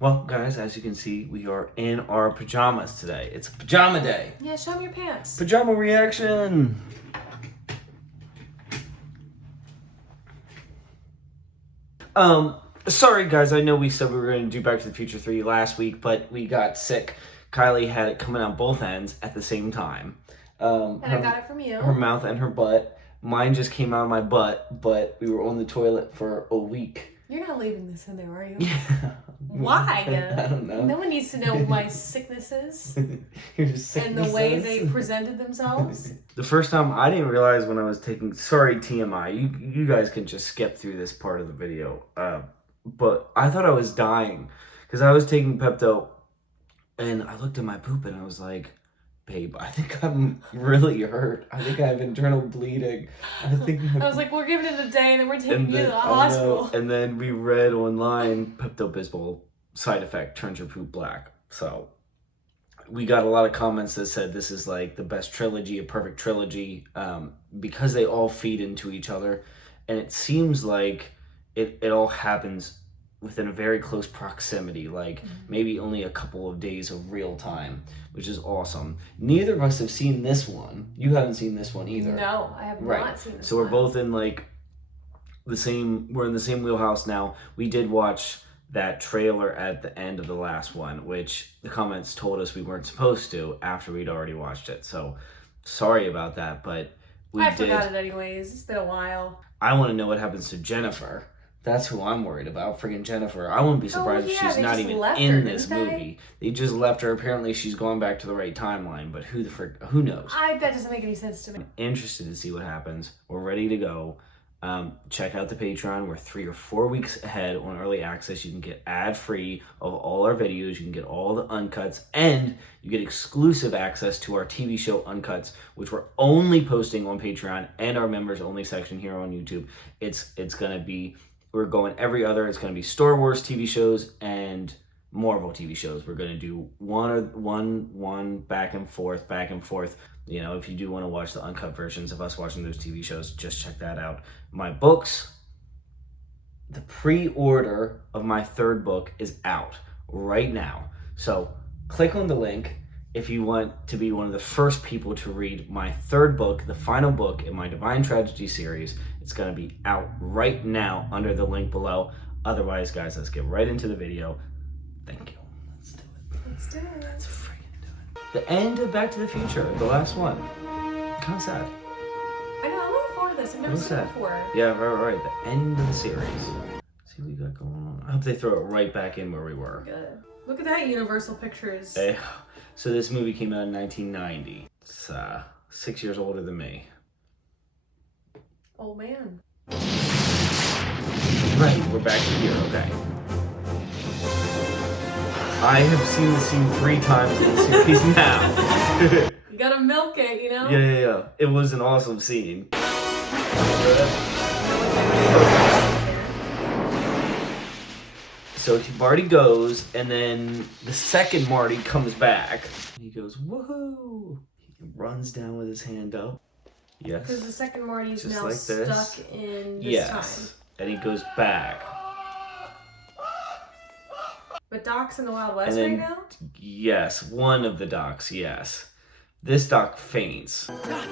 Well, guys, as you can see, we are in our pajamas today. It's a pajama day. Yeah, show me your pants. Pajama reaction. Sorry guys, I know we said we were going to do Back to the Future 3 last week, but we got sick. Kylie had it coming out both ends at the same time. And I got it from you. Her mouth and her butt. Mine just came out of my butt, but we were on the toilet for a week. You're not leaving this in there, are you? Yeah. Why? I don't know. No one needs to know my sicknesses and the way they presented themselves. The first time I didn't realize when I was taking, sorry TMI, you guys can just skip through this part of the video. But I thought I was dying because I was taking Pepto and I looked at my poop and I was like, babe, I think I'm really hurt. I think I have internal bleeding. I was like, we're giving it a day and then we're taking you to the hospital. And then we read online, Pepto-Bismol side effect turns your poop black. So we got a lot of comments that said this is like the best trilogy, a perfect trilogy, because they all feed into each other. And it seems like it all happens within a very close proximity, like maybe only a couple of days of real time, which is awesome. Neither of us have seen this one. You haven't seen this one either. No, I have not seen this one. So we're both in like we're in the same wheelhouse now. We did watch that trailer at the end of the last one, which the comments told us we weren't supposed to after we'd already watched it. So sorry about that, but I forgot it anyways. It's been a while. I want to know what happens to Jennifer. That's who I'm worried about, friggin' Jennifer. I wouldn't be surprised if she's not even in this movie. They just left her. Apparently she's going back to the right timeline, but who knows? That doesn't make any sense to me. I'm interested to see what happens. We're ready to go. Check out the Patreon. We're 3 or 4 weeks ahead on early access. You can get ad-free of all our videos. You can get all the uncuts, and you get exclusive access to our TV show uncuts, which we're only posting on Patreon and our members only section here on YouTube. It's gonna be, we're going every other. It's going to be Star Wars TV shows and Marvel TV shows. We're going to do one back and forth. You know, if you do want to watch the uncut versions of us watching those TV shows, just check that out. My books, the pre-order of my 3rd book is out right now. So click on the link if you want to be one of the first people to read my 3rd book, the final book in my Divine Tragedy series. It's going to be out right now under the link below. Otherwise, guys, let's get right into the video. Thank you. Let's do it. Let's do it. Let's freaking do it. The end of Back to the Future, the last one. Kind of sad. I know, I'm looking forward to this. I've never seen it before. Yeah, right. The end of the series. See what we got going on. I hope they throw it right back in where we were. Good. Look at that, Universal Pictures. Hey. So this movie came out in 1990. It's 6 years older than me. Oh man. Right, we're back to here, okay. I have seen the scene 3 times in the series now. You gotta milk it, you know? Yeah. It was an awesome scene. So Marty goes, and then the second Marty comes back. He goes, woohoo! He runs down with his hand up. Yes. Because the second Marty's just now like stuck in this time. And he goes back. But Doc's in the Wild West right now? Yes, one of the Docs, yes. This Doc faints. Doc!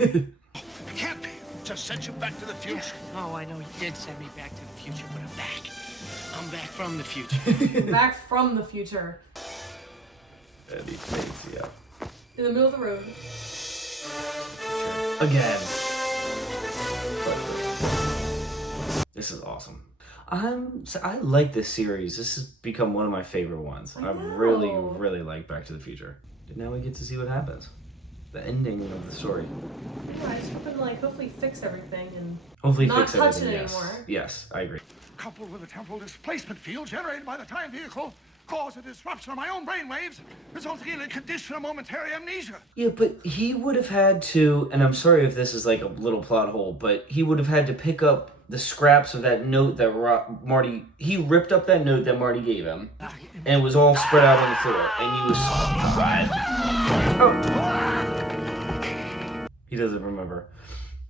It can't be. Just sent you back to the future. Oh, I know you did send me back to the future, but I'm back. I'm back from the future. Back from the future. And he faints, yeah. In the middle of the road. Again. This is awesome. I like this series. This has become one of my favorite ones. I really like Back to the Future. And now we get to see what happens. The ending of the story. Yeah, I just want them to hopefully fix everything and hopefully not fix touch everything. it anymore. Yes, I agree. Coupled with a temporal displacement field generated by the time vehicle, cause a disruption of my own brainwaves, resulting in a condition of momentary amnesia. Yeah, but he would have had to, and I'm sorry if this is like a little plot hole, but he would have had to pick up the scraps of that note that Marty, he ripped up that note that Marty gave him, and it was all spread out on the floor, and he was He doesn't remember.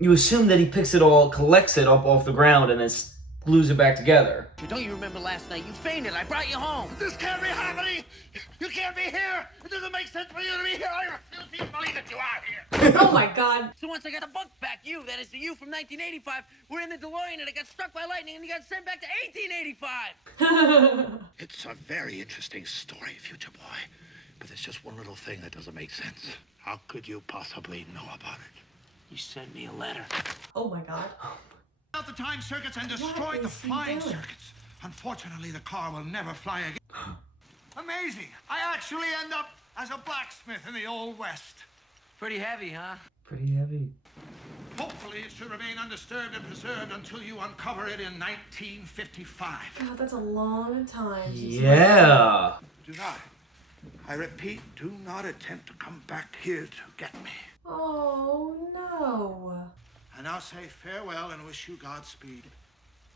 You assume that he picks it all, collects it up off the ground, and then glues it back together. Don't you remember last night? You fainted. I brought you home. This can't be happening! You can't be here! It doesn't make sense for you to be here! I refuse to even believe that you are here! Oh my God. So once I got the book back, that is the you from 1985, we're in the DeLorean and it got struck by lightning and you got sent back to 1885. It's a very interesting story, future boy. But there's just one little thing that doesn't make sense. How could you possibly know about it? You sent me a letter. Oh my God. Out the time circuits and destroyed the flying circuits. Unfortunately, the car will never fly again. Amazing. I actually end up as a blacksmith in the Old West. Pretty heavy, huh? Pretty heavy. Hopefully, it should remain undisturbed and preserved until you uncover it in 1955. God, that's a long time. Yeah. Do not, I repeat, do not attempt to come back here to get me. Oh no. I now say farewell and wish you Godspeed.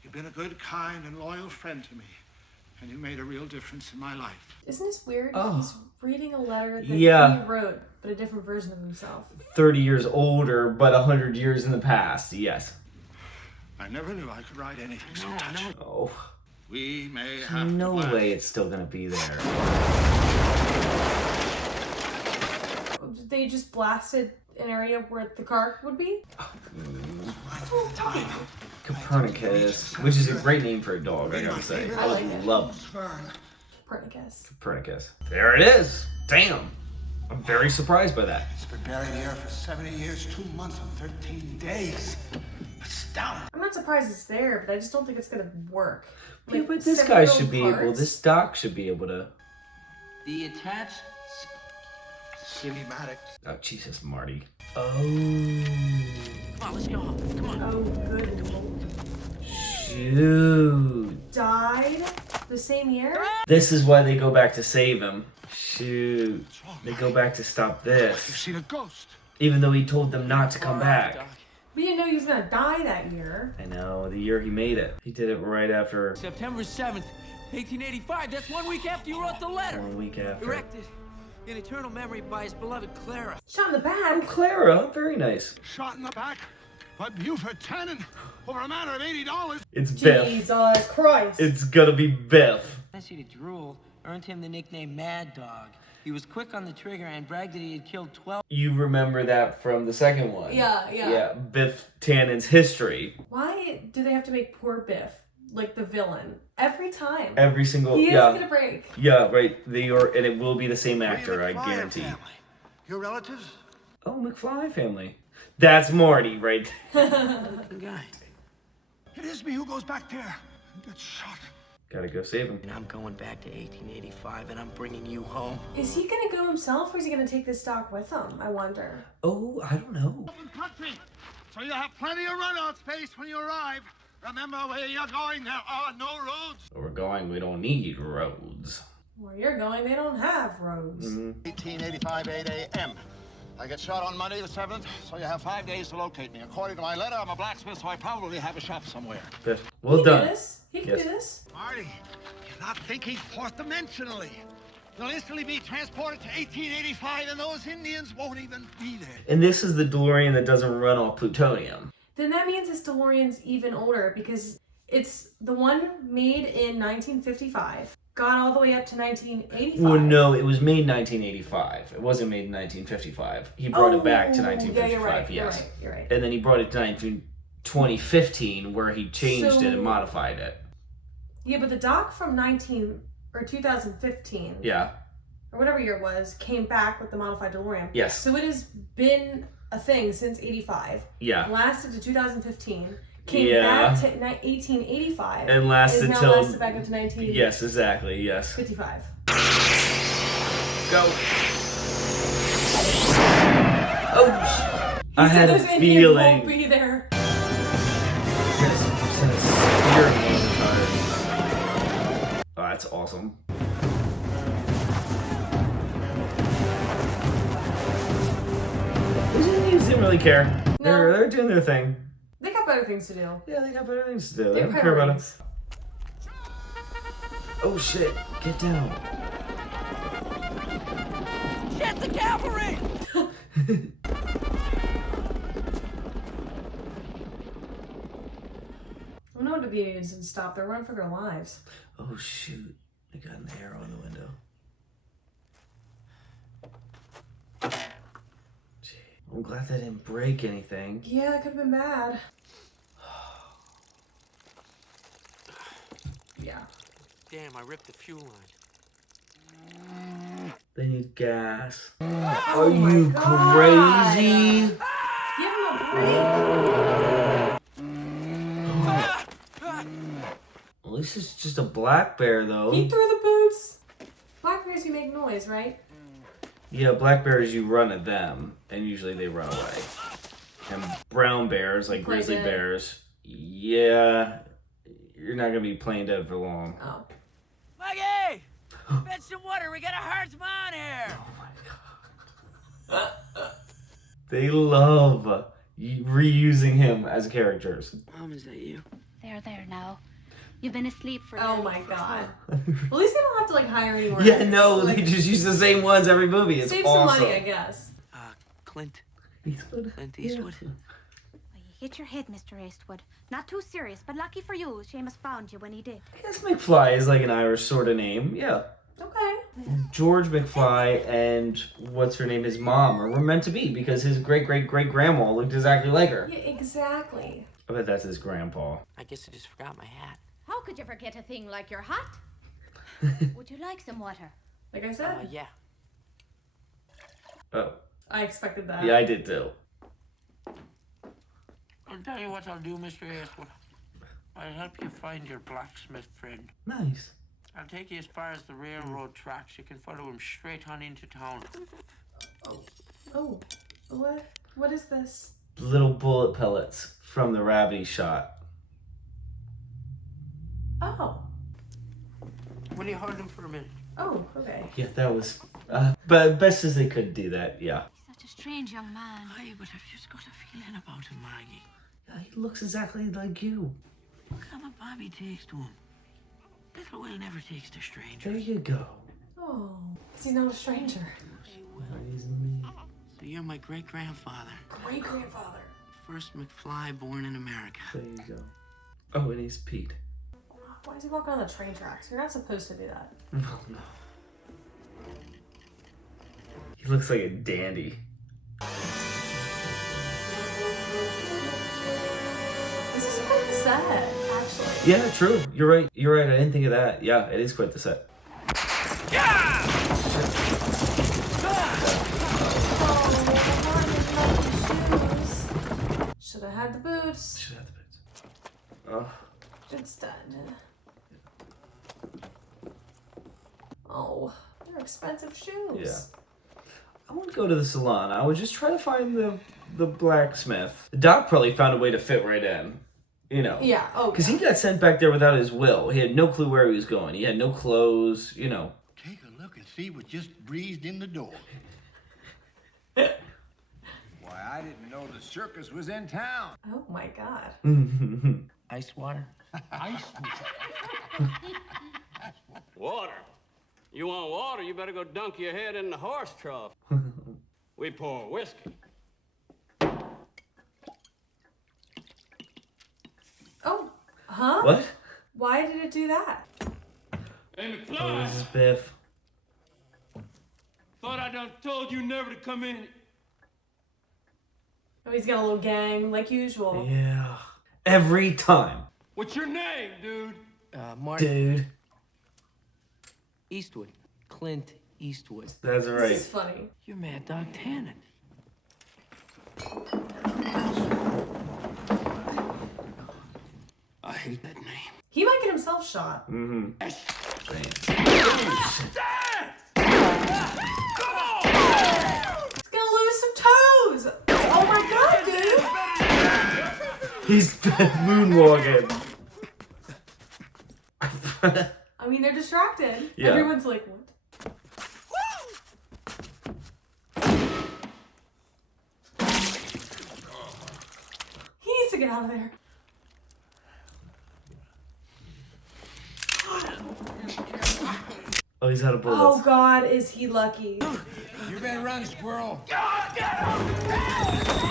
You've been a good, kind, and loyal friend to me, and you made a real difference in my life. Isn't this weird? Oh. He's reading a letter that Yeah. he wrote, but a different version of himself. 30 years older, but 100 years in the past. Yes. I never knew I could write anything so touching. Oh. We may have No to blast. way it's still gonna be there. They just blasted an area where the car would be? Copernicus, which is a great name for a dog, I gotta say. I like it. love Copernicus. Copernicus. There it is. Damn. I'm very surprised by that. It's been buried here for 70 years, 2 months, and 13 days. Astounding. I'm not surprised it's there, but I just don't think it's gonna work. Yeah, Like, but this guy several should be able, parts? this doc should be able to. The attached Schematic. Oh, Jesus, Marty. Oh. Come on, let's go home. Come on. Oh, good. Shoot. Died the same year? This is why they go back to save him. Shoot. They go back to stop You've this. seen a ghost. Even though he told them not to come back. We didn't know he was gonna die that year. I know, the year he made it. He did it right after, September 7th, 1885. That's 1 week after you wrote the letter. 1 week after. Erected in eternal memory by his beloved Clara. Shot in the back. Clara, very nice. Shot in the back by Buford Tannen over a matter of $80. It's Biff. Jesus Christ. It's gonna be Biff. Tendency to drool earned him the nickname Mad Dog. He was quick on the trigger and bragged that he had killed 12. You remember that from the second one. Yeah. Yeah, Biff Tannen's history. Why do they have to make poor Biff like the villain every time? Every single, He is gonna break. Yeah, right. And it will be the same actor, I guarantee. Family. Your relatives? Oh, McFly family. That's Marty, right? Good guy. It is me who goes back there and gets shot. Gotta go save him. And I'm going back to 1885 and I'm bringing you home. Is he gonna go himself or is he gonna take this doc with him? I wonder. Oh, I don't know. Open country, so you have plenty of runout space when you arrive. Remember where you're going, there are no roads. Where we're going, we don't need roads. Where you're going, they don't have roads. 1885, 8 a.m. I get shot on Monday the 7th, so you have 5 days to locate me. According to my letter, I'm a blacksmith, so I probably have a shop somewhere. Biff. Well He can done. do this. He can Yes. do this. Marty, you're not thinking fourth dimensionally. You'll instantly be transported to 1885, and those Indians won't even be there. And this is the DeLorean that doesn't run off plutonium. Then that means this DeLorean's even older because it's the one made in 1955, gone all the way up to 1985. Well, no, it was made in 1985. It wasn't made in 1955. He brought it back to 1955, Yeah, you're right. yes. You're right. And then he brought it to 2015, where he changed it and So- modified it. Yeah, but the doc from 2015, Yeah. or whatever year it was, came back with the modified DeLorean. Yes. So it has been a thing since 85. Yeah. Lasted to 2015. Came Yeah. back to 1885. And lasted is now till- lasted back up to 1955. Yes, exactly. Yes. Go. Oh, I had a Those Indians feeling. won't be there. Sent a spear in one of the tires. Oh, that's awesome. Those Indians didn't really care. No. They're doing their thing. They got better things to do. Yeah, they got better things to do. They They don't care about it. priorities. Oh shit! Get down. Get the cavalry! go to the Indians and stop. They're running for their lives. Oh shoot! I got an arrow in the window. Gee, I'm glad that didn't break anything. Yeah, it could have been bad. Yeah. Damn, I ripped the fuel line. They need gas. Oh Are you God. crazy? Give him a break. Well, at least it's just a black bear, though. He threw the boots. Black bears, you make noise, right? Yeah, black bears, you run at them, and usually they run away. And brown bears, like Play grizzly dead. bears, yeah, you're not gonna be playing dead for long. Oh. Maggie! Fetch some water. We got a herdsman here. Oh my god. They love reusing him as characters. Mom, is that you? There now. You've been asleep for Oh years. my God. At least they don't have to like hire any more. Yeah, actors. no, Like, they just use the same ones every movie. It's save awesome. some money, I guess. Clint. Eastwood. Clint Eastwood. Yeah. Well, you hit your head, Mr. Eastwood. Not too serious, but lucky for you, Seamus found you when he did. I guess McFly is like an Irish sort of name. Yeah. Okay. George McFly and what's her name, his mom, were meant to be because his great-great-great-grandma looked exactly like her. Yeah, exactly. I bet that's his grandpa. I guess I just forgot my hat. How could you forget a thing like your hat? Would you like some water? Like I said, Yeah. Oh, I expected that. yeah, I did too. I'll tell you what I'll do, Mr. Eastwood. I'll help you find your blacksmith friend. Nice. I'll take you as far as the railroad tracks. You can follow him straight on into town. Oh, what? What is this? Little bullet pellets from the rabbit he shot. Oh. Will you hold him for a minute? Oh, okay. Yeah, that was, but best as they could do that. Yeah. Such a strange young man. Aye, but I've just got a feeling about him, Maggie. Yeah, he looks exactly like you. Look how much Bobby takes to him. Little Will never takes to strangers. There you go. Oh, 'cause he's not a stranger. Raising me. So you're my great-grandfather. Great grandfather. First McFly born in America. There you go. Oh, and he's Pete. Why is he walking on the train tracks? You're not supposed to do that. Oh, no. He looks like a dandy. This is quite the set, actually. Yeah, true. You're right. You're right. I didn't think of that. Yeah, it is quite the set. Should have had the boots Should have the boots. Oh. instead. Oh, they're expensive shoes. Yeah. I wouldn't go to the salon. I would just try to find the blacksmith. Doc probably found a way to fit right in. You know. Yeah. Oh. Because he got sent back there without his will. He had no clue where he was going. He had no clothes, you know. Take a look and see what just breezed in the door. Why, I didn't know the circus was in town. Oh my God. Ice water? Ice. Water? You want water, you better go dunk your head in the horse trough. We pour whiskey. Oh. Huh? What? Why did it do that? Hey, Oh, McFly, this is Biff. thought I done told you never to come in. Oh, he's got a little gang, like usual. Yeah. Every time. What's your name, dude? Mark Dude. Eastwood. Clint Eastwood. That's This right. is funny. You're Mad Dog Tannen. I hate that name. He might get himself shot. Mm-hmm. He's gonna lose some toes. Oh my God, dude. He's moonwalking. I mean, they're distracted. Yeah. Everyone's like, what? He needs to get out of there. Oh, he's out of bullets. Oh God, is he lucky? You better run, squirrel.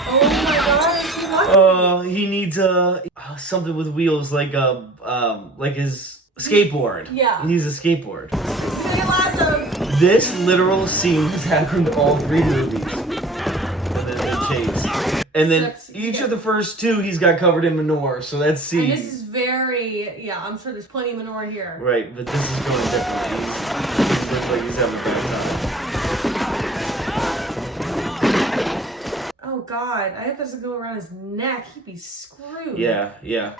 Oh my God, is he lucky? He needs a. something with wheels, like his skateboard. Yeah. He needs a skateboard. He's gonna get lassoed. This literal scene has happened in all 3 movies. And then they chase. And then each of the first 2, he's got covered in manure. So that's C. And this is very, yeah, I'm sure there's plenty of manure here. Right, but this is going differently. He looks like he's having a bad time. Oh God, I hope it doesn't go around his neck. He'd be screwed. Yeah, yeah.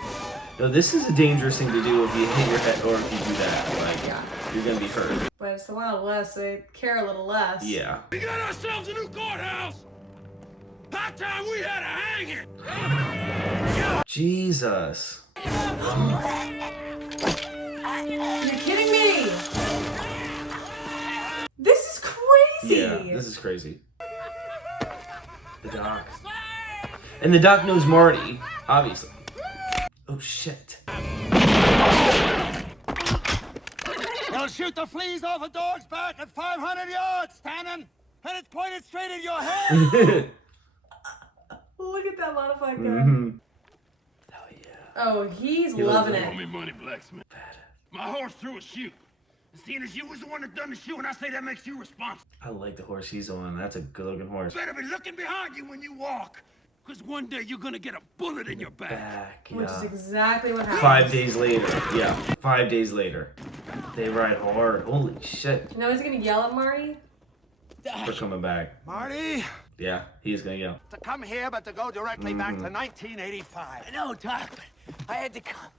No, this is a dangerous thing to do if you hit your head or if you do that. Like, you're gonna be hurt. But it's the Wild West, so they care a little less. Yeah. We got ourselves a new courthouse. About time we had a hanging. Jesus. You're kidding me! This is crazy! Yeah, this is crazy. The doc. And the doc knows Marty, obviously. Oh, shit. They'll shoot the fleas off a dog's back at 500 yards, Tannen, and it's pointed straight at your head. Look at that modified gun. Mm-hmm. Oh, yeah. Oh, he's loving Owe it. me money, blacksmith. My horse threw a shoe. And seeing as you was the one that done the shoe, and I say that makes you responsible. I like the horse he's on. That's a good-looking horse. You better be looking behind you when you walk. Because one day you're going to get a bullet in your back. Back, Which is yeah. exactly what happened. 5 days later. Yeah, 5 days later. They ride hard. Holy shit. Now he's gonna yell at Marty? For coming back. Marty, Yeah, he's gonna yell. to come here, but to go directly back to 1985. I know, Doc, but I had to come.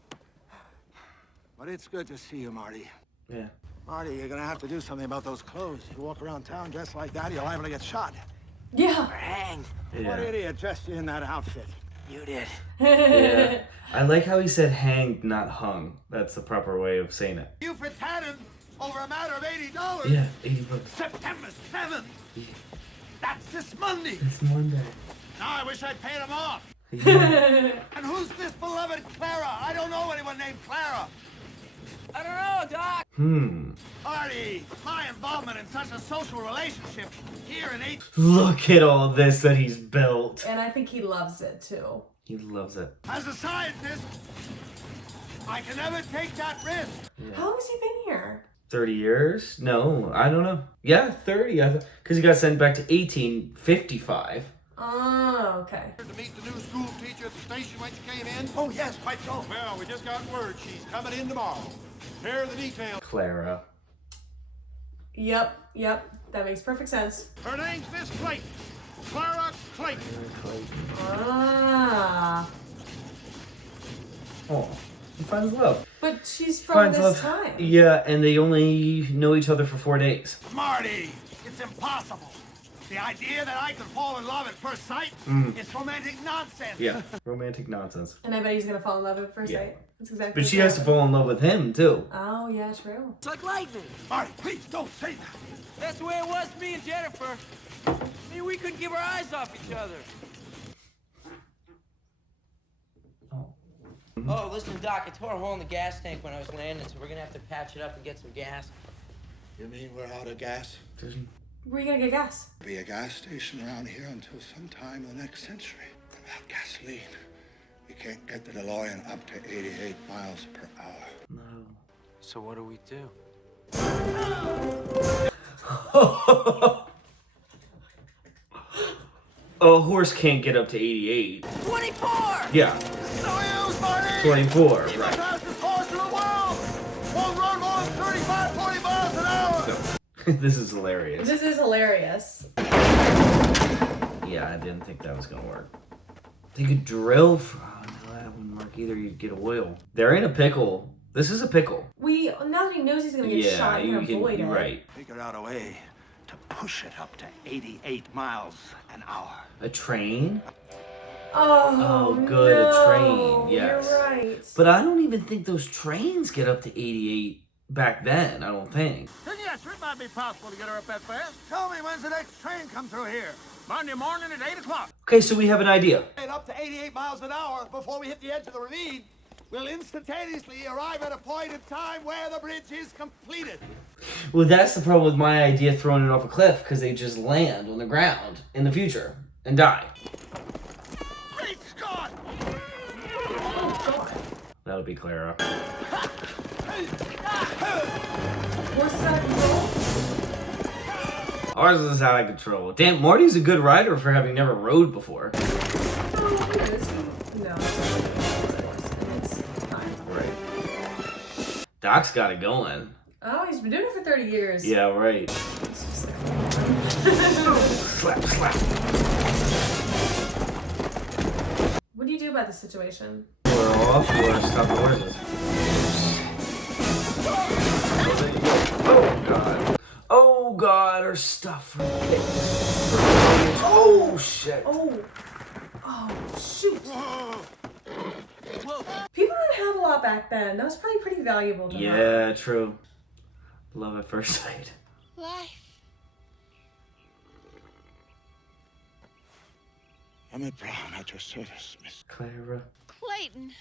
But it's good to see you, Marty. Yeah. Marty, you're gonna have to do something about those clothes. You walk around town dressed like that, you're liable to get shot. Yeah. We're hanged. What Yeah. idiot dressed you in that outfit? You did. Yeah. I like how he said hanged, not hung. That's the proper way of saying it. You for Tannen over a matter of $80. Yeah, 80 bucks. September 7th. That's this Monday. It's Monday. Now I wish I'd paid him off. Yeah. And who's this beloved Clara? I don't know anyone named Clara. I don't know, Doc. Marty, my involvement in such a social relationship here in Look at all this that he's built. And I think he loves it too. He loves it. As a scientist, I can never take that risk. How long has he been here? 30 years? No, I don't know. Yeah, 30. Because he got sent back to 1855. Oh, okay. To meet the new school teacher at the station when she came in? Oh, yes, quite so. Well, we just got word she's coming in tomorrow. Here are the details. Clara. Yep. That makes perfect sense. Her name's Miss Clayton. Clara Clayton. Ah. Oh, he finds love. But she's from Finds this love. time. Yeah, and they only know each other for 4 days. Marty, it's impossible. The idea that I could fall in love at first sight is romantic nonsense. Yeah, romantic nonsense. And I bet he's gonna fall in love at first Yeah. sight. That's exactly But what's she has to happening. fall in love with him, too. Oh, yeah, true. It's like lightning. Marty, please don't say that. That's the way it was, me and Jennifer. I mean, we couldn't keep our eyes off each other. Oh, listen, Doc, I tore a hole in the gas tank when I was landing, so we're gonna have to patch it up and get some gas. You mean we're out of gas? Where are you gonna get gas? Be a gas station around here until sometime in the next century. Without gasoline, we can't get the DeLorean up to 88 miles per hour. No. So what do we do? A horse can't get up to 88. 24! Yeah, So use, Marty! 24. He's the Right. fastest horse in the world! Won't run more than 35, 40 miles an hour! This is hilarious. This is hilarious. Yeah, I didn't think that was gonna work. They could drill for... Oh, no, that wouldn't work either. You'd get oil. They're in a pickle. This is a pickle. Now that he knows he's gonna get Yeah, shot, he you can can... avoid You're it. right. Figure out a way to push it up to 88 miles an hour. A train? Oh, good, no. a train. Yes. You're right. But I don't even think those trains get up to 88 back then. I don't think. Then yes, it might be possible to get her up that fast. Tell me, when's the next train come through here? Monday morning at 8 o'clock. Okay, so we have an idea. And up to 88 miles an hour before we hit the edge of the ravine, we'll instantaneously arrive at a point in time where the bridge is completed. Well, that's the problem with my idea throwing it off a cliff, because they just land on the ground in the future and die. Great Scott! be Clara. Horses out of control? Ours is out of control. Damn, Marty's a good rider for having never rode before. Oh, he is. No. It's fine. Right. Doc's got it going. Oh, he's been doing it for 30 years. Yeah, right. Slap, slap. What do you do about this situation? We're off or stop the horses. Oh, God. Oh, God, our stuff. Oh, shit. Oh. Oh, shoot. People didn't have a lot back then. That was probably pretty valuable to her. Yeah, true. Love at first sight. Life. Emmett Brown at your service, Miss. Clara. Clayton.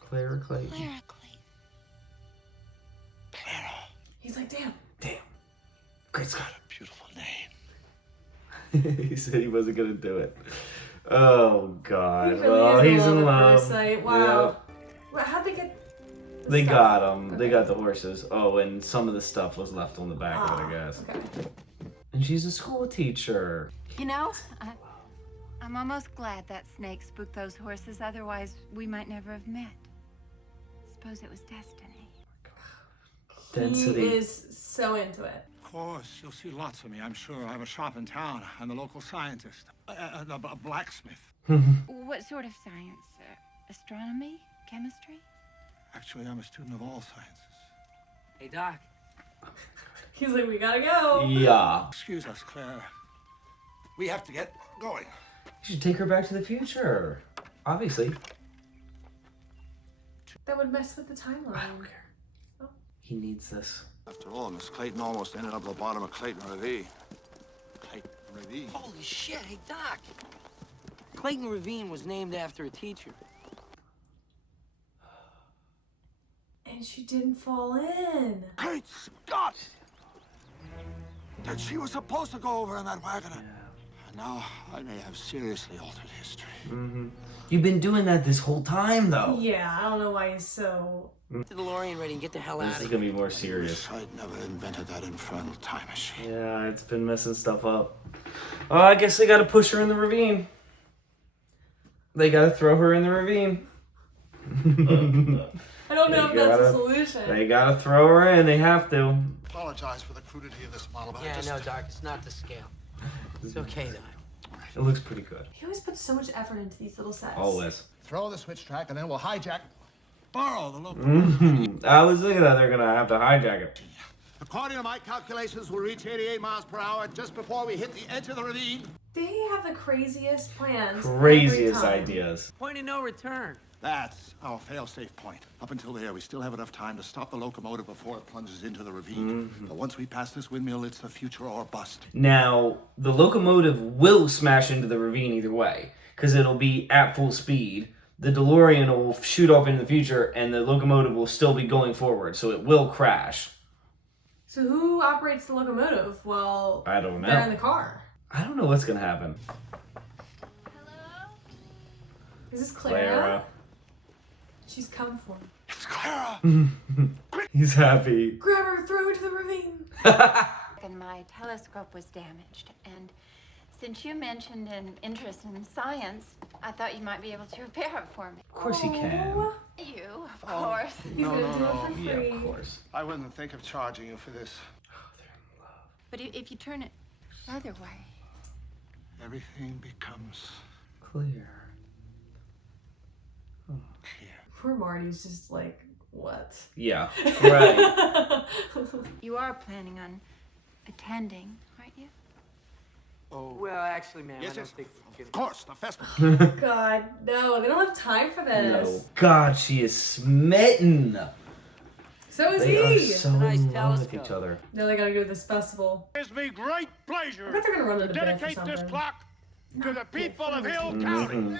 Clara Clayton. Clara Clayton. Clara. He's like, damn. Damn. Great Scott. What a beautiful name. He said he wasn't going to do it. Oh, God. He really Well, is he's in in love at love. first sight. Wow. Well, how'd they get the They stuff? got them. Okay. They got the horses. Oh, and some of the stuff was left on the back of it, I guess. Okay. And she's a school teacher. You know, I'm almost glad that snake spooked those horses. Otherwise, we might never have met. Suppose it was destiny. Density. He is so into it. Of course, you'll see lots of me, I'm sure. I have a shop in town. I'm the local scientist. A blacksmith. What sort of science? Astronomy? Chemistry? Actually, I'm a student of all sciences. Hey, Doc. He's like, we gotta go. Yeah. Excuse us, Claire. We have to get going. You should take her back to the future. Obviously. That would mess with the timeline. I don't care. He needs this. After all, Miss Clayton almost ended up at the bottom of Clayton Ravine. Clayton Ravine? Holy shit, hey, Doc. Clayton Ravine was named after a teacher. And she didn't fall in. Great Scott! That she was supposed to go over in that wagon. And now I may have seriously altered history. Mm-hmm. You've been doing that this whole time, though. Yeah, I don't know why he's so... Get the DeLorean ready and get the hell out This of is here. gonna be more serious. I'd never invented that infernal time machine. Yeah, it's been messing stuff up. Oh, I guess they gotta push her in the ravine. They gotta throw her in the ravine. I don't know if that's a solution. They gotta throw her in. They have to. Apologize for the crudity of this model, but Yeah, I just... no, Doc, it's not to scale. It's okay, Doc. It looks pretty good. He always puts so much effort into these little sets. Always. Throw the switch track and then we'll hijack... Borrow the local... I was thinking that they're gonna have to hijack it. According to my calculations, we'll reach 88 miles per hour just before we hit the edge of the ravine. They have the craziest plans. Craziest every time. ideas. Point of no return. That's our fail-safe point. Up until there, we still have enough time to stop the locomotive before it plunges into the ravine. But once we pass this windmill, it's the future or bust. Now, the locomotive will smash into the ravine either way, because it'll be at full speed. The DeLorean will shoot off into the future, and the locomotive will still be going forward, so it will crash. So who operates the locomotive while I don't know. they're in the car? I don't know what's gonna happen. Hello? Is this Clara? She's come for him. It's Clara! He's happy. Grab her, throw her to the ravine. And my telescope was damaged, and since you mentioned an interest in science, I thought you might be able to repair it for me. Of course he can. Aw. You, of course. He's gonna do it for free. Yeah, of course. I wouldn't think of charging you for this. But if you turn it the other way. Everything becomes Clear. clear. Poor Marty's just like, what? Yeah, right. You are planning on attending, aren't you? Oh, Well, actually, ma'am, yes, I don't yes. think we can... Of course, the festival. God, no, they don't have time for this. No. God, she is smitten. So is They are he. so Nice in love with telescope. each other. Now they gotta go to this festival. It gives me great I pleasure bet they're gonna run to into Biff or dedicate something. this clock to the people of Hill Mhm. County.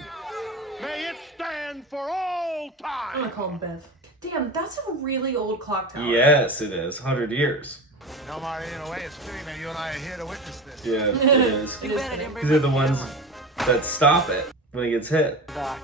May it stand for all I'm gonna time. call him Biff. Damn, that's a really old clock tower. Yes, it is. 100 years. No, Marty, in a way, it's fitting that you and I are here to witness this. Yeah, it is. Too bad I didn't bring These are the my ones camera. that stop it when it gets hit. Doc.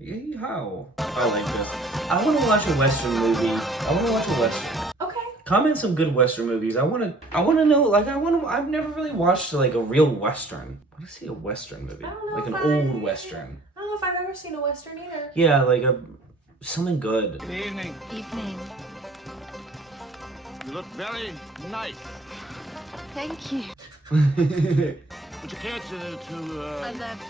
Yeehaw! I like this. I want to watch a Western movie. I want to watch a Western. Okay. Comment some good Western movies. I want to know, like, I've never really watched, like, a real Western. I want to see a Western movie. I don't know Like an if old Western. I don't know if I've ever seen a Western either. Yeah, like something good. Good evening. Evening. You look very nice. Thank you. Would you care to I love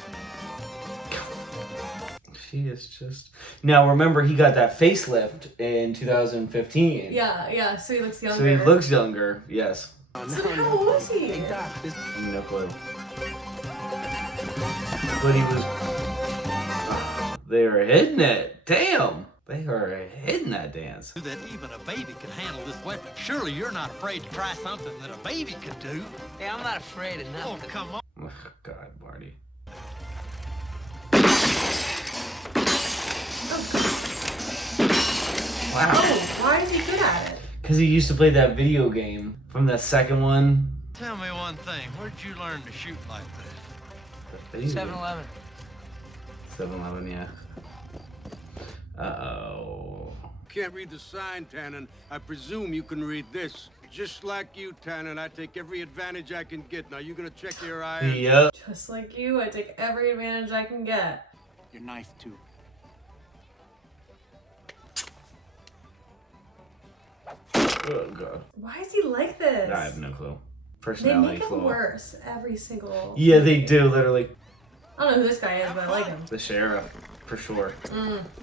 She is just... Now, remember, he got that facelift in 2015. Yeah, so he looks younger. So he looks younger, yes. So how old is he? No clue. But he was... They were hitting it. Damn! They are hitting that dance. That even a baby can handle this weapon. Surely you're not afraid to try something that a baby could do. Hey, I'm not afraid of nothing. Oh, come on. Oh, God, Marty. Wow. Oh, why is he good at it? Because he used to play that video game from the second one. Tell me one thing. Where'd you learn to shoot like this? 7-Eleven. 7-Eleven, yeah. Uh-oh. Can't read the sign, Tannen. I presume you can read this. Just like you, Tannen, I take every advantage I can get. Now, you gonna check your eye? Yep. Just like you, I take every advantage I can get. Your knife, too. Oh, God. Why is he like this? I have no clue. They Personality make him flaw. worse every single... Yeah, they do, literally. I don't know who this guy is, but I like him. The sheriff, for sure.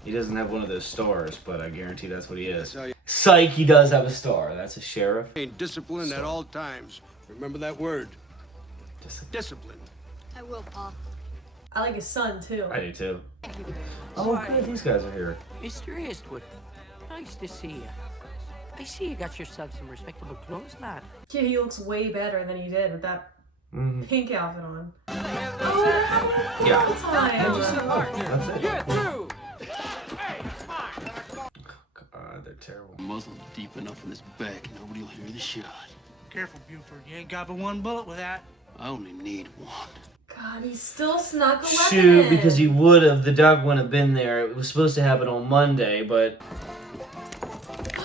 He doesn't have one of those stars, but I guarantee that's what he is. Psych, he does have a star. That's a sheriff. Discipline at all times. Remember that word. Discipline. I will, Pa. I like his son, too. I do, too. Oh, good, these guys are here. Mr. Eastwood, nice to see you. I see you got yourself some respectable clothes, lad. Yeah, he looks way better than he did with that pink outfit on. Oh, Yeah. time. That's it. You're through! God, they're terrible. Muzzle deep enough in his back, nobody'll hear the shot. Careful, Buford. You ain't got but one bullet with that. I only need one. God, he still snuck a weapon Shoot, in. because he would have. The dog wouldn't have been there. It was supposed to happen on Monday, but...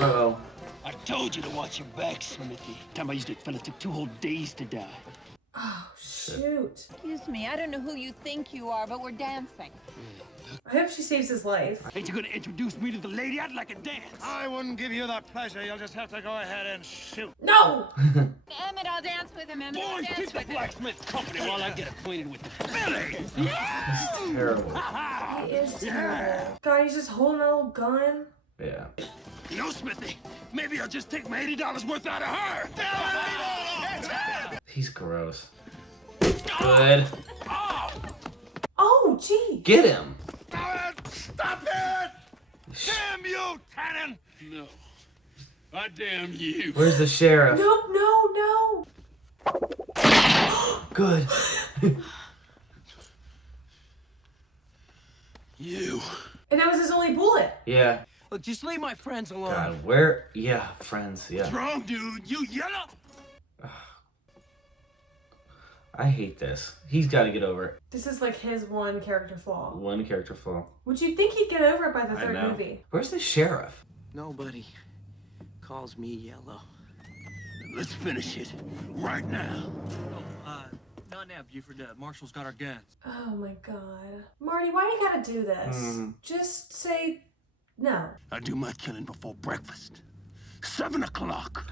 Uh-oh. I told you to watch your back, Smithy. Time I used it, fella took 2 whole days to die. Oh, shoot. Excuse me, I don't know who you think you are, but we're dancing. I hope she saves his life. Ain't you gonna introduce me to the lady? I'd like a dance. I wouldn't give you that pleasure. You'll just have to go ahead and shoot. No! Emmett, I'll dance with him, Emmett. I'll Boys, dance keep the with him. blacksmith company while I get acquainted with the Billy. It's terrible. He is terrible. God, he's just holding a little gun. Yeah. You know, Smithy, maybe I'll just take my $80 worth out of her. He's gross. Good. Oh, gee. Get him. Stop it! Damn you, Tannen! No. I damn you. Where's the sheriff? Nope, no. Good. You. And that was his only bullet. Yeah. Look, just leave my friends alone. God, where? Yeah, friends, yeah. What's wrong, dude? You yellow? I hate this. He's got to get over it. This is like his one character flaw. One character flaw. Would you think he'd get over it by the I third know. movie? Where's the sheriff? Nobody calls me yellow. Let's finish it right now. Not now, Buford. Marshall's got our guns. Oh my god. Marty, why do you gotta do this? Just say no. I do my killing before breakfast. 7 o'clock.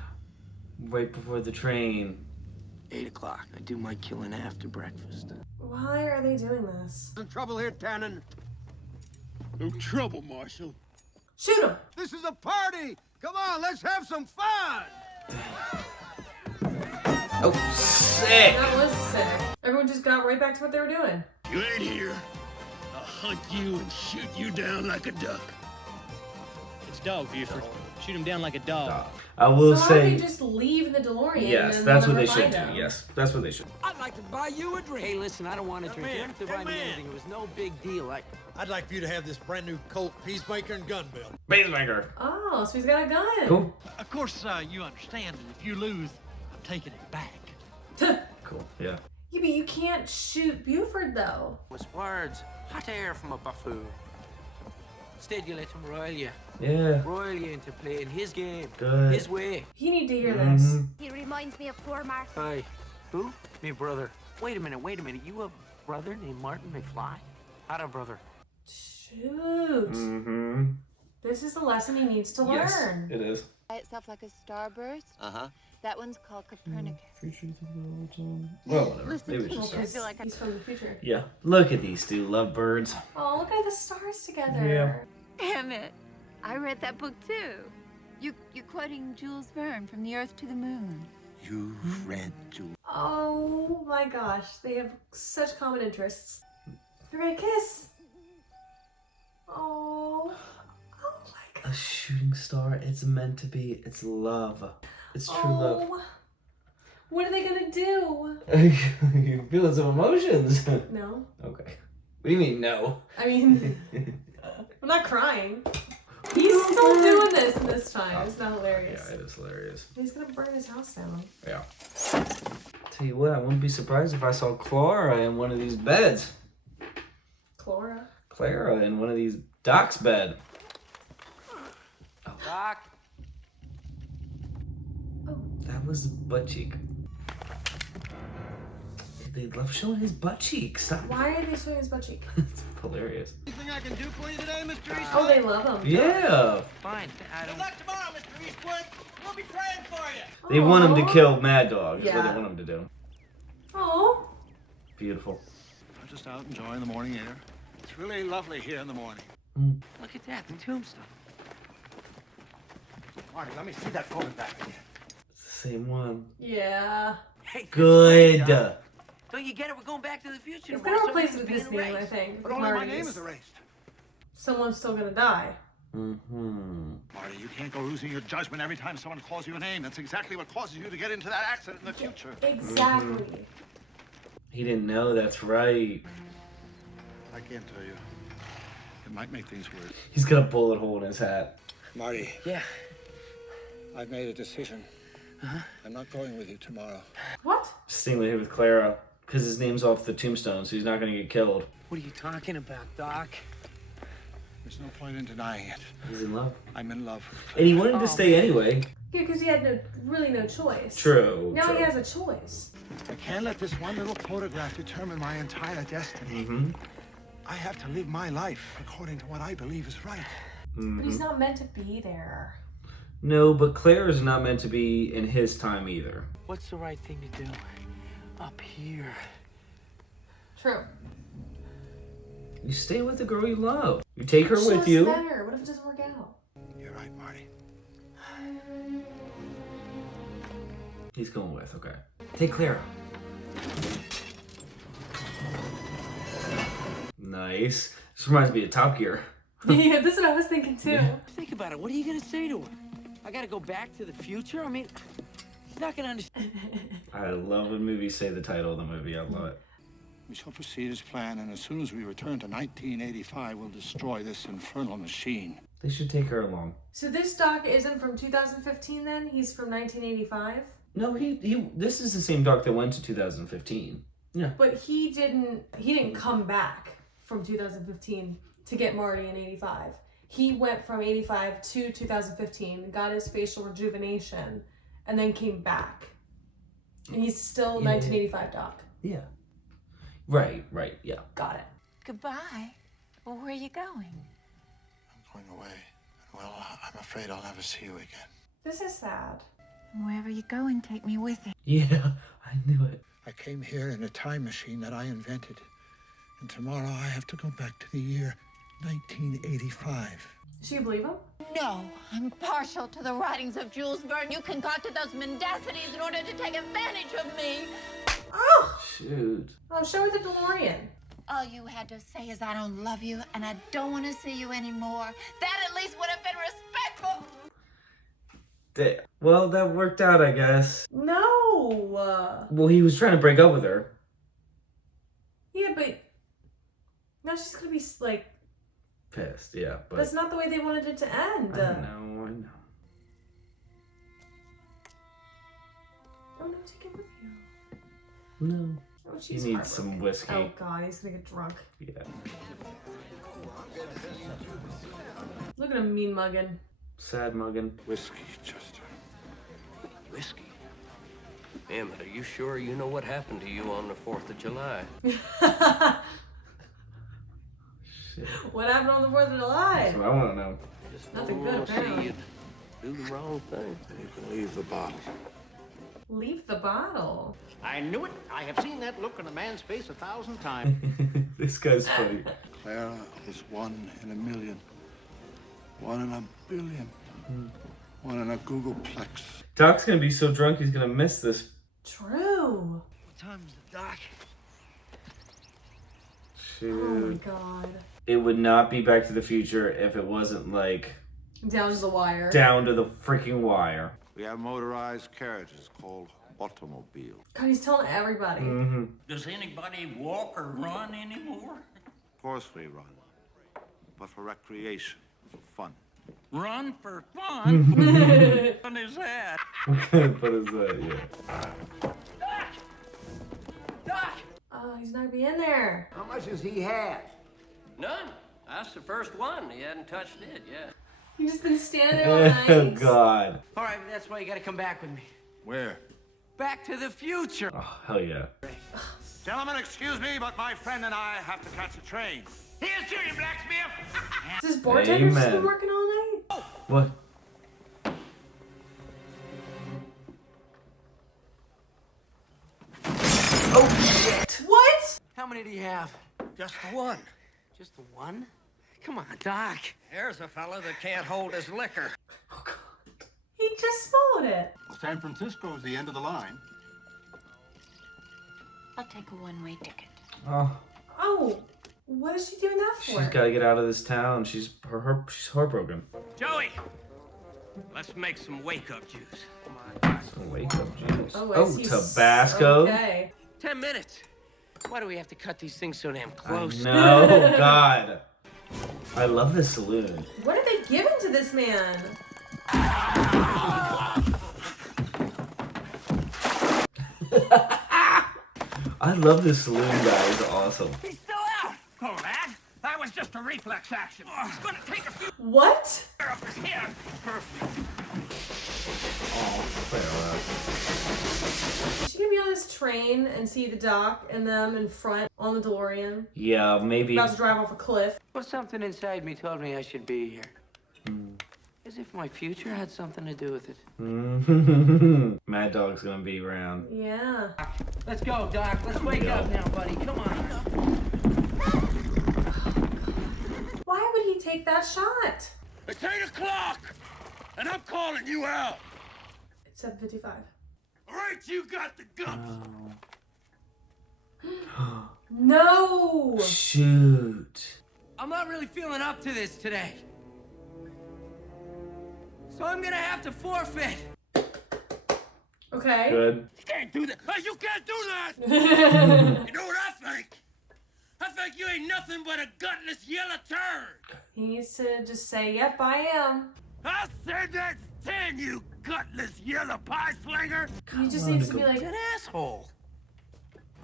Right before the train. 8 o'clock. I do my killing after breakfast. Why are they doing this? In trouble here, Tannen. No trouble, Marshal. Shoot him! This is a party! Come on, let's have some fun! Oh, sick! That was sick. Everyone just got right back to what they were doing. You ain't here. I'll hunt you and shoot you down like a duck. It's dog, Buford. Shoot him down like a dog. I will So how say... do they just leave in the DeLorean? Yes, and that's they'll what they never should find do. him? Yes, that's what they should. I'd like to buy you a drink. Hey, listen, I don't want to drink. You don't have to buy me anything. It was no big deal. I'd like for you to have this brand new Colt Peacemaker and gun belt. Peacemaker. Oh, so he's got a gun. Cool. Of course, you understand that if you lose, I'm taking it back. Cool, yeah. Yeah, but you can't shoot Buford though. With words, hot air from a buffoon. Instead, you let him roil you. Yeah. Roil you into playing his game. Good. His way. You need to hear this. He reminds me of poor Mark. Hi. Who? Me brother. Wait a minute. You a brother named Martin McFly? Had a brother. Shoot. This is the lesson he needs to Yes, learn. it is. By itself like a starburst. Uh-huh. That one's called Copernicus. Well, whatever. Listen Maybe to it's me. just I Because feel like he's from the future. Yeah. Look at these two lovebirds. Oh, look at the stars together. Yeah. Damn it. I read that book too. You're quoting Jules Verne from The Earth to the Moon. You've read Jules. Oh my gosh, they have such common interests. They're gonna kiss. Oh. Oh my god. A shooting star. It's meant to be. It's love. It's true love. What are they gonna do? You're feeling some emotions. No. Okay. What do you mean, no? I mean, I'm not crying. He's still doing this time. It's not hilarious. Yeah, it is hilarious. He's gonna burn his house down. Yeah. Tell you what, I wouldn't be surprised if I saw Clara in one of these beds. Clara in one of these Doc's bed. Doc. That was the butt cheek. They love showing his butt cheek. Stop. Why are they showing his butt cheek? It's hilarious. Anything I can do for you today, Mr. Eastwood? Oh, they love him. Yeah. Fine. I don't... Good luck tomorrow, Mr. Eastwood. We'll be praying for you. They want him to Aw. kill Mad Dog. Is what Yeah. they want him to do. Oh. Beautiful. I'm just out enjoying the morning air. It's really lovely here in the morning. Look at that, the tombstone. Marty, let me see that photograph again. It's the same one. Yeah. Hey, Good. don't you get it? We're going back to the future. He's tomorrow. gonna replace it with Something's his being name, I erased. think. But with only my Marty's. name is erased. Someone's still gonna die. Marty, you can't go losing your judgment every time someone calls you a name. That's exactly what causes you to get into that accident in the future. Exactly. He didn't know. That's right. I can't tell you. It might make things worse. He's got a bullet hole in his hat. Marty, Yeah. I've made a decision. I'm not going with you tomorrow. What? Staying with Clara because his name's off the tombstone, so he's not gonna get killed. What are you talking about, Doc? There's no point in denying it. He's in love, I'm in love. and he wanted to stay anyway. Yeah, because he had really no choice. True. Now true. he has a choice. I can't let this one little photograph determine my entire destiny. I have to live my life according to what I believe is right. But he's not meant to be there. No, but Claire's not meant to be in his time either. What's the right thing to do? Up here. True. You stay with the girl you love. You take her She with looks you. better. What if it doesn't work out? You're right, Marty. He's going with, okay. Take Clara. Nice. This reminds me of Top Gear. Yeah, that's what I was thinking too. Yeah. Think about it. What are you gonna say to her? I gotta go back to the future? I mean, she's not gonna understand. I love when movies say the title of the movie. I love it. We shall proceed as planned, and as soon as we return to 1985, we'll destroy this infernal machine. They should take her along. So this doc isn't from 2015 then? He's from 1985? No, he. This is the same doc that went to 2015. Yeah. But he didn't come back from 2015 to get Marty in 85. He went from 85 to 2015, got his facial rejuvenation, and then came back. And he's still 1985 doc. Yeah. Right, yeah. Got it. Goodbye. Well, where are you going? I'm going away. Well, I'm afraid I'll never see you again. This is sad. Wherever you go and take me with you. Yeah, I knew it. I came here in a time machine that I invented. And tomorrow I have to go back to the year 1985. Does she believe him? No, I'm partial to the writings of Jules Verne. You concocted those mendacities in order to take advantage of me. Oh! Shoot. Oh, show her the DeLorean. All you had to say is I don't love you and I don't want to see you anymore. That at least would have been respectful. Well, that worked out, I guess. No! Well, he was trying to break up with her. Yeah, but now she's gonna be like, Pissed, yeah, but that's not the way they wanted it to end. I know. Oh no, take it with you. No. Oh, He she's needs some heartbroken. whiskey. Oh God, he's gonna get drunk. Yeah. Look at him mean mugging. Sad mugging. Whiskey, Chester. Whiskey? Yeah, but are you sure you know what happened to you on the 4th of July? Shit. What happened on the 4th of July? That's what I want to know. Just Nothing don't good, wanna see apparently. you do the wrong thing. You can leave the bottle. Leave the bottle. I knew it. I have seen that look on a man's face 1,000 times. This guy's funny. Clara is 1 in a million. 1 in a billion. 1 in a Googleplex. Doc's gonna be so drunk he's gonna miss this. True. What time is the doc? Oh my Shoot. God. It would not be Back to the Future if it wasn't like Down to the wire. down to the freaking wire. We have motorized carriages called automobiles. God, he's telling everybody. Mm-hmm. Does anybody walk or run anymore? Of course we run, but for recreation, for fun. Run for fun? What is that? What is that? Yeah. Doc! Doc! Oh, he's not gonna be in there. How much has he had? None. That's the first one. He hadn't touched it yet. He's just been standing there all Oh night. God. All right, that's why you gotta come back with me. Where? Back to the future. Oh hell yeah. Gentlemen, excuse me, but my friend and I have to catch a train. Here's to you, blacksmith! Has this bartender just been Amen. working all night? What? Oh shit. What? How many do you have? Just the one. Just the one? Come on, Doc. There's a fella that can't hold his liquor. Oh God. He just swallowed it. San Francisco is the end of the line. I'll take a one-way ticket. Oh, Oh, what is she doing that for? she's got to get out of this town. She's heartbroken. Joey! Let's make some wake-up juice. Some wake up juice. I see. Tabasco. Okay. 10 minutes. Why do we have to cut these things so damn close? No, God. I love this saloon. What are they giving to this man? I love this saloon guy. He's awesome. He's still out! Oh, that was just a reflex action. It's gonna take a few What? of his hand. Perfect. Is she gonna be on this train and see the doc and them in front on the DeLorean? Yeah, maybe. About to drive off a cliff. Well, something inside me told me I should be here. As if my future had something to do with it. Mad Dog's gonna be around. Yeah. Let's go, Doc. Let's wake up now, buddy. Come on. Why would he take that shot? It's 8 o'clock, and I'm calling you out. It's 7:55. All right, you got the guts. No! Shoot. I'm not really feeling up to this today. So I'm gonna have to forfeit. Okay. Good. You can't do that. Hey, you can't do that. You know what I think? I think you ain't nothing but a gutless yellow turd. He needs to just say, yep, I am. I said that 10, you gutless yellow pie slinger. He just needs to be like, He's an asshole.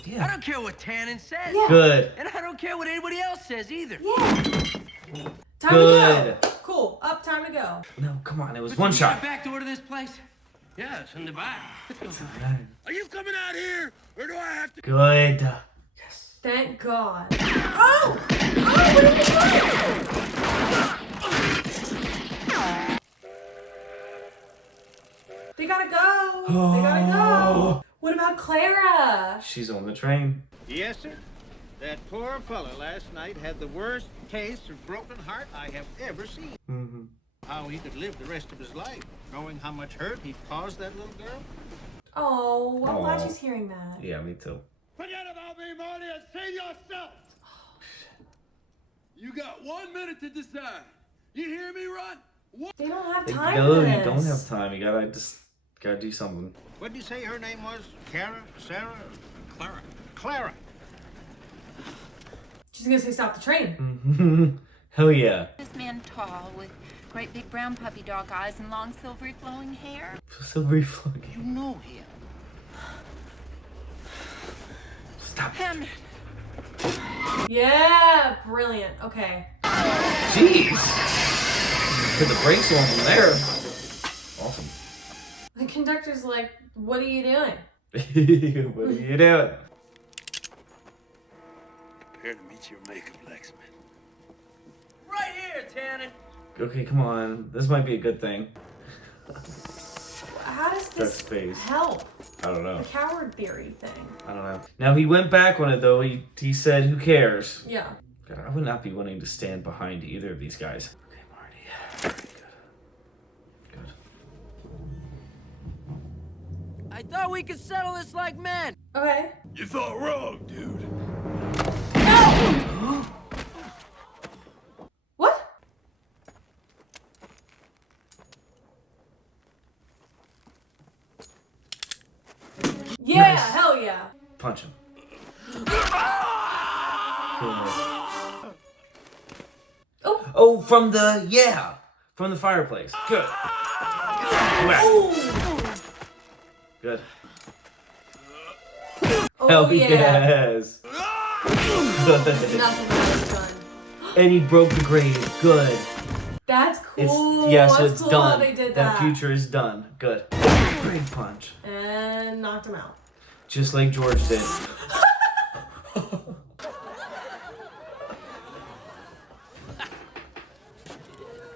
Yeah. I don't care what Tannen says. Yeah. Good. And I don't care what anybody else says either. yeah. Time Good. to go. Cool. Up, time to go. No, come on. It was But one you got shot. a back door to this place? Yeah, it's in the back. Are you coming out here, or do I have to? Good. Yes. Thank God. Oh! Oh, what are you doing? They gotta go. They gotta go. What about Clara? She's on the train. Yes, sir. That poor fellow last night had the worst case of broken heart I have ever seen. Mm-hmm. How he could live the rest of his life, knowing how much hurt he caused that little girl. Oh, I'm glad Aw. she's hearing that. Yeah, me too. Forget about me, Marty, and see yourself. You got 1 minute to decide. You hear me, Ron? They don't have They time go, for this. you don't have time. You gotta do something. What did you say her name was? Kara? Sarah? Clara. Clara. She's gonna say stop the train. Mm-hmm. Hell yeah. This man tall with great big brown puppy dog eyes and long silvery flowing hair. Silvery flogging. You know him. Stop. Yeah, brilliant. Okay. Jeez. Put the brakes on from there. Awesome. The conductor's like, what are you doing? What are you doing? Prepare to meet your maker, blacksmith. Right here, Tannen. Okay, come on. This might be a good thing. How does That's this space. help? I don't know. The coward theory thing. I don't know. Now he went back on it though. He said, "Who cares?" Yeah. God, I would not be wanting to stand behind either of these guys. Okay, Marty. Good. I thought we could settle this like men. Okay. You thought wrong, dude. No! What? Yeah, Nice. hell yeah. Punch him. Oh, from the fireplace. Good. Whack. Good. Oh, Hell yeah. yes. Good. Nothing was done. And he broke the grave. Good. That's cool. So That's it's cool done. How they did that. Future is done. Good. Big punch. And knocked him out. Just like George did.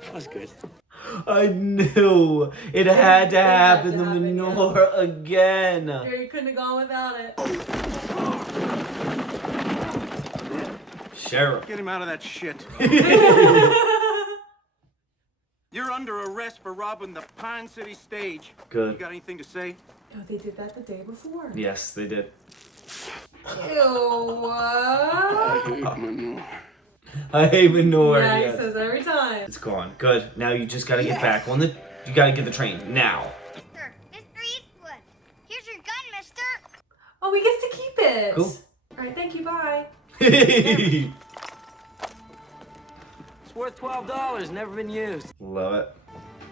That was good. I knew it had to happen. The menorah again. You couldn't have gone without it. Sheriff. Get him out of that shit. You're under arrest for robbing the Pine City stage. Good. You got anything to say? Oh, they did that the day before. Yes, they did. Ew. I hate manure. Yeah, he Yes. says every time. It's gone. Good. Now you just gotta get back on the. You gotta get the train now. Mr. Eastwood, here's your gun, mister. Oh, he gets to keep it. Cool. All right, thank you. Bye. It's worth $12. Never been used. Love it.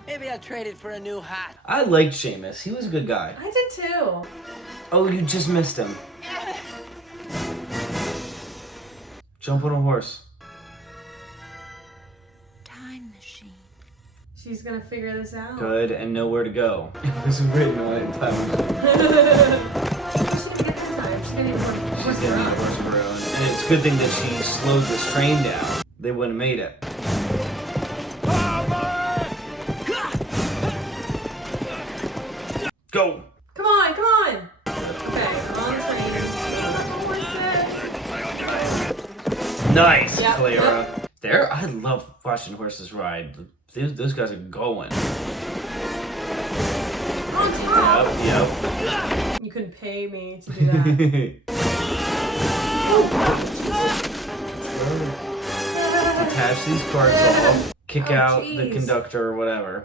Maybe I'll trade it for a new hat. I liked Seamus. He was a good guy. I did too. Oh, you just missed him. Jump on a horse. Time machine. She's gonna figure this out. Good, and know where to go. It was written on it in time. She's gonna get this time. She's gonna need a horse. She's gonna need a horse of her own. And it's a good thing that she slowed this train down. They wouldn't have made it. Go! Come on, come on. Okay, I'm on the train. Nice, Yep, Clara. yep. There, I love watching horses ride. Those guys are going. On top. Yep. You couldn't pay me to do that. Detach these carts off. Kick Oh, out the jeez. conductor or whatever.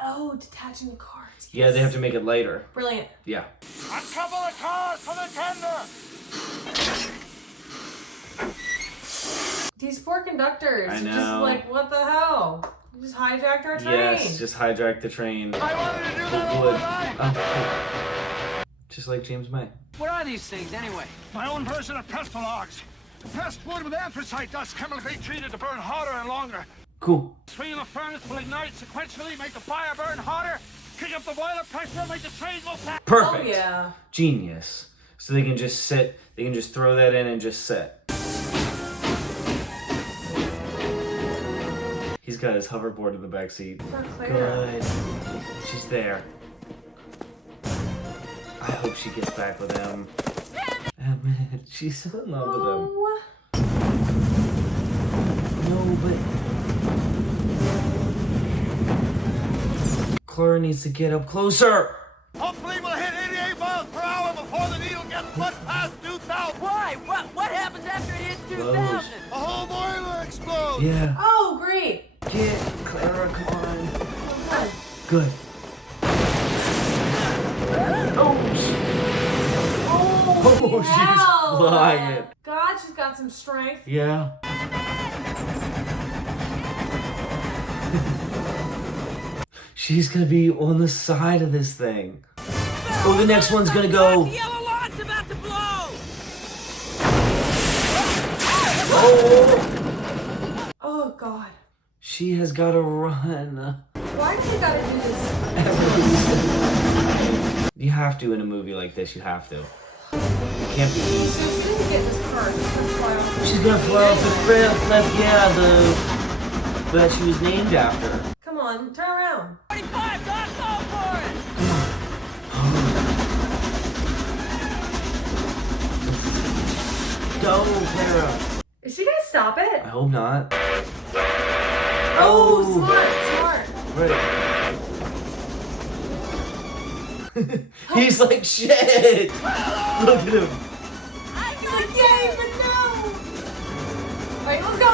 Oh, detaching the cards. Yeah, they have to make it lighter. Brilliant. Yeah. Uncouple the cars for the tender! These poor conductors I are just know. like, what the hell? You just hijacked our train. Yes, just hijack the train. I wanted to do that all Wood. my life! Oh, just like James May. What are these things anyway? My own version of pestle logs. Pressed wood with anthracite dust chemically treated to burn hotter and longer. Cool. Swing the furnace will ignite sequentially, make the fire burn hotter, kick up the boiler pressure, make the train move fast. Perfect. Oh, yeah. Genius. So they can just sit. They can just throw that in and just sit. He's got his hoverboard in the back seat. For Clara. Good. She's there. I hope she gets back with him. Emmett, she's so in love with him. Oh. No, but Clara needs to get up closer. Hopefully we'll hit 88 miles per hour before the needle gets much past 2,000. Why? What happens after it hits Close. 2,000? The whole boiler explodes. Yeah. Oh, great. Get Clara, come on. Good. Good. Oh, she's hell. flying. God, she's got some strength. Yeah. She's gonna be on the side of this thing. Oh, the next one's gonna go. The yellow light's about to blow. Oh! Oh, God. She has got to run. Why do we gotta do this? You have to in a movie like this. You have to. It can't be easy. So she didn't get in this car. She's gonna fly off the cliff. Yeah, that she was named after. Come on, turn around. 45, Doc, go for it! Go, Clara. Is she gonna stop it? I hope not. Oh, smart. Right. He's like, shit! Look at him. He's like, yay, but no! Alright, let's go.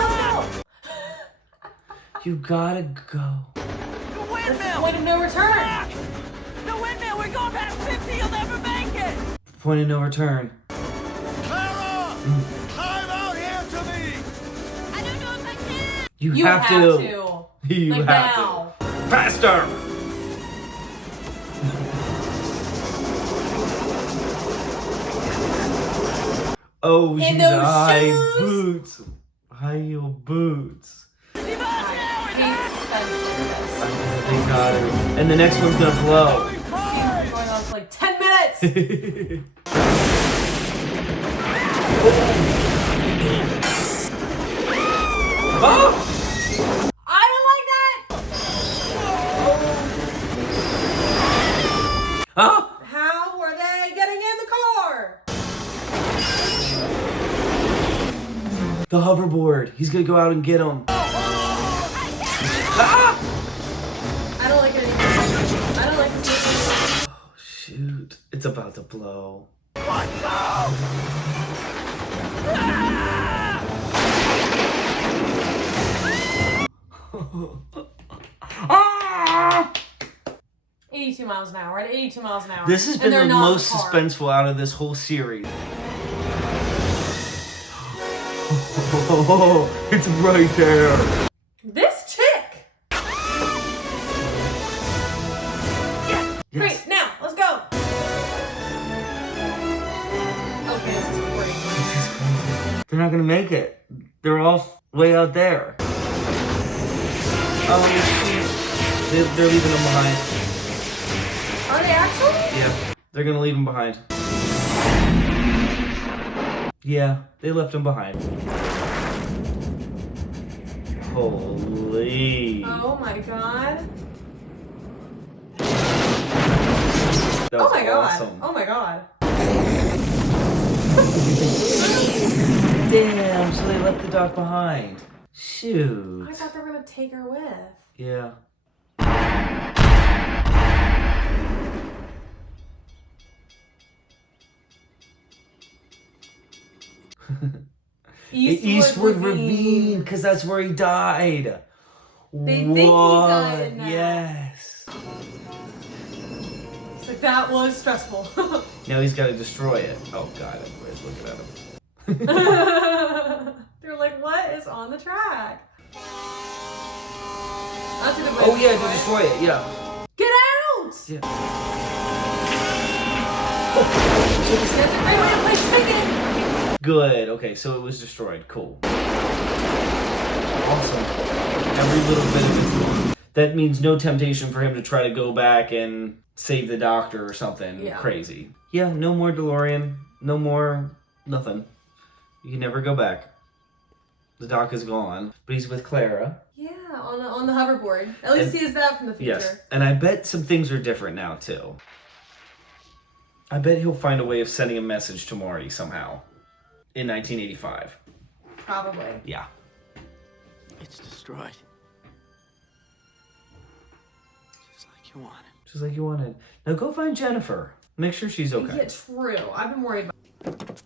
You gotta go. The windmill! Point of no return. The windmill! We're going past 50, you'll never make it! Point of no return. Clara! Climb out here to me! I don't know if I can. You You have to. You Like have now. to. Faster! Oh, she's In those high shoes? boots. High heel boots. Hate suspense. They got her. And the next one's gonna blow. Scene's been going on for like 10 minutes. Oh! I don't like that. Oh! How are they getting in the car? The hoverboard. He's gonna go out and get him. Ah! I don't like it anymore. I don't like this. Oh, shoot. It's about to blow. Ah! 82 miles an hour. At 82 miles an hour. This has And been they're the not in most the car. suspenseful out of this whole series. Oh, it's right there. This chick. Yes. Great. Now let's go. Okay, this is great. They're not gonna make it. They're all way out there. Oh, shoot. They're leaving them behind. Are they actually? Yeah, they're gonna leave them behind. Yeah, they left them behind. Holy. Oh my god. That Oh was my god. awesome. Oh my god. Damn, so they left the dog behind. Shoot. I thought they were gonna take her with. Yeah. Eastwood Ravine, because that's where he died. They think he died in that. Yes. It's like, that was stressful. Now he's got to destroy it. Oh god, everybody's looking at him. They're like, what is on the track? That's a good way Oh to yeah, destroy to destroy it. Yeah. Get out! Yeah. That's a great way to play chicken! Good. Okay, so it was destroyed. Cool. Awesome. Every little bit of it's gone. That means no temptation for him to try to go back and save the doctor or something crazy. Yeah, no more DeLorean. No more nothing. You can never go back. The doc is gone, but he's with Clara. Yeah, on the hoverboard. At least he is that from the future. Yes, and I bet some things are different now too. I bet he'll find a way of sending a message to Marty somehow. In 1985. Probably. Yeah. It's destroyed. Just like you wanted. Just like you wanted. Now go find Jennifer. Make sure she's okay. Yeah, true. I've been worried about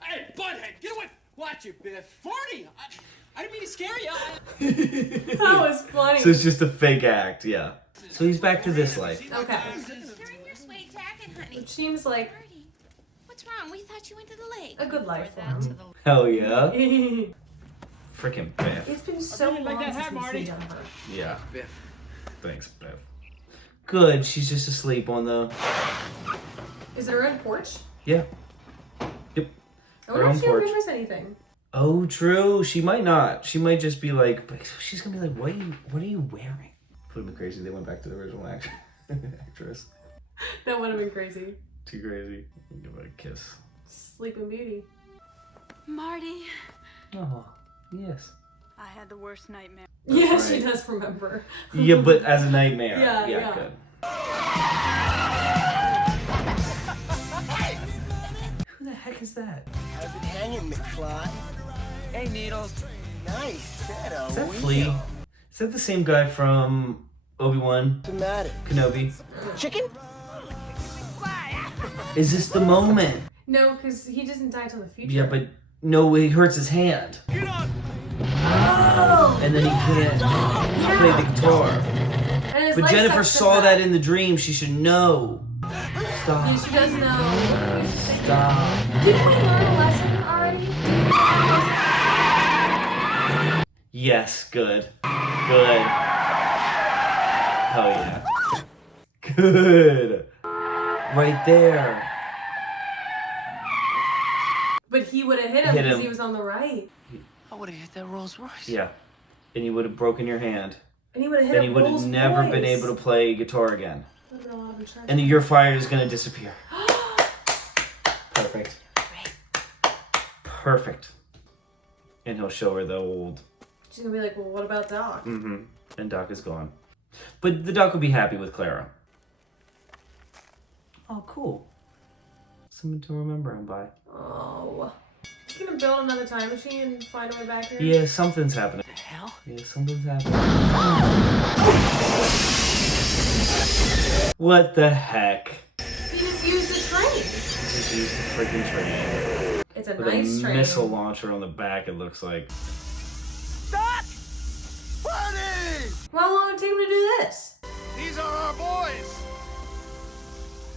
Hey, butthead, get away! Watch it, Biff. 40! I didn't mean to scare you. That was funny. So it's just a fake act, yeah. So he's back to this life. Okay. You're in your suede jacket, honey. It seems like Marty, what's wrong? We thought you went to the lake. a good life for him. Hell yeah. Freaking Biff. It's been so long like that since hat, we've Marty. seen Jennifer. Yeah. Biff. Thanks, Biff. Good, she's just asleep on the... Is it her own porch? Yeah. Yep. I Her wonder own if she porch. remembers anything. Oh, true. She might not. She might just be like, but she's gonna be like, what are you wearing? Would have been crazy. They went back to the original actress. That would have been crazy. Too crazy. Give her a kiss. Sleeping Beauty. Marty. Oh, yes. I had the worst nightmare. Yeah, right. she does remember. Yeah, but as a nightmare. Yeah. Good. Who the heck is that? How's it hanging, McFly? Hey, Needles. Nice. Is that Flea? Is that the same guy from Obi-Wan? What's the matter? Kenobi? Chicken? Is this the moment? No, because he doesn't die till the future. Yeah, but no, he hurts his hand. Oh! And then he can't play the guitar. And his But life Jennifer sucks saw for that in the dream. She should know. Stop. Yeah, she does know. Stop. Didn't we learn a lesson already? Yes, good. Good. Hell yeah. Good. Right there. But he would have hit him Hit because him. he was on the right. I would have hit that Rolls Royce. Yeah. And you would have broken your hand. And he would have hit Then a you would have Rolls never been Royce. able to play guitar again. Would've been a lot of insurance. And your fire is going to disappear. Perfect. Perfect. And he'll show her the old... She's gonna be like, well, what about Doc? Mm-hmm. And Doc is gone. But the Doc will be happy with Clara. Oh, cool. Something to remember him by. Oh. He's gonna build another time machine and find a way back here? Yeah, something's happening. The hell? Yeah, something's happening. What the heck? He just used the train. Just used the freaking train. It's a With nice a train. missile launcher on the back, it looks like. Doc! Buddy! Well, how long did it take him to do this? These are our boys.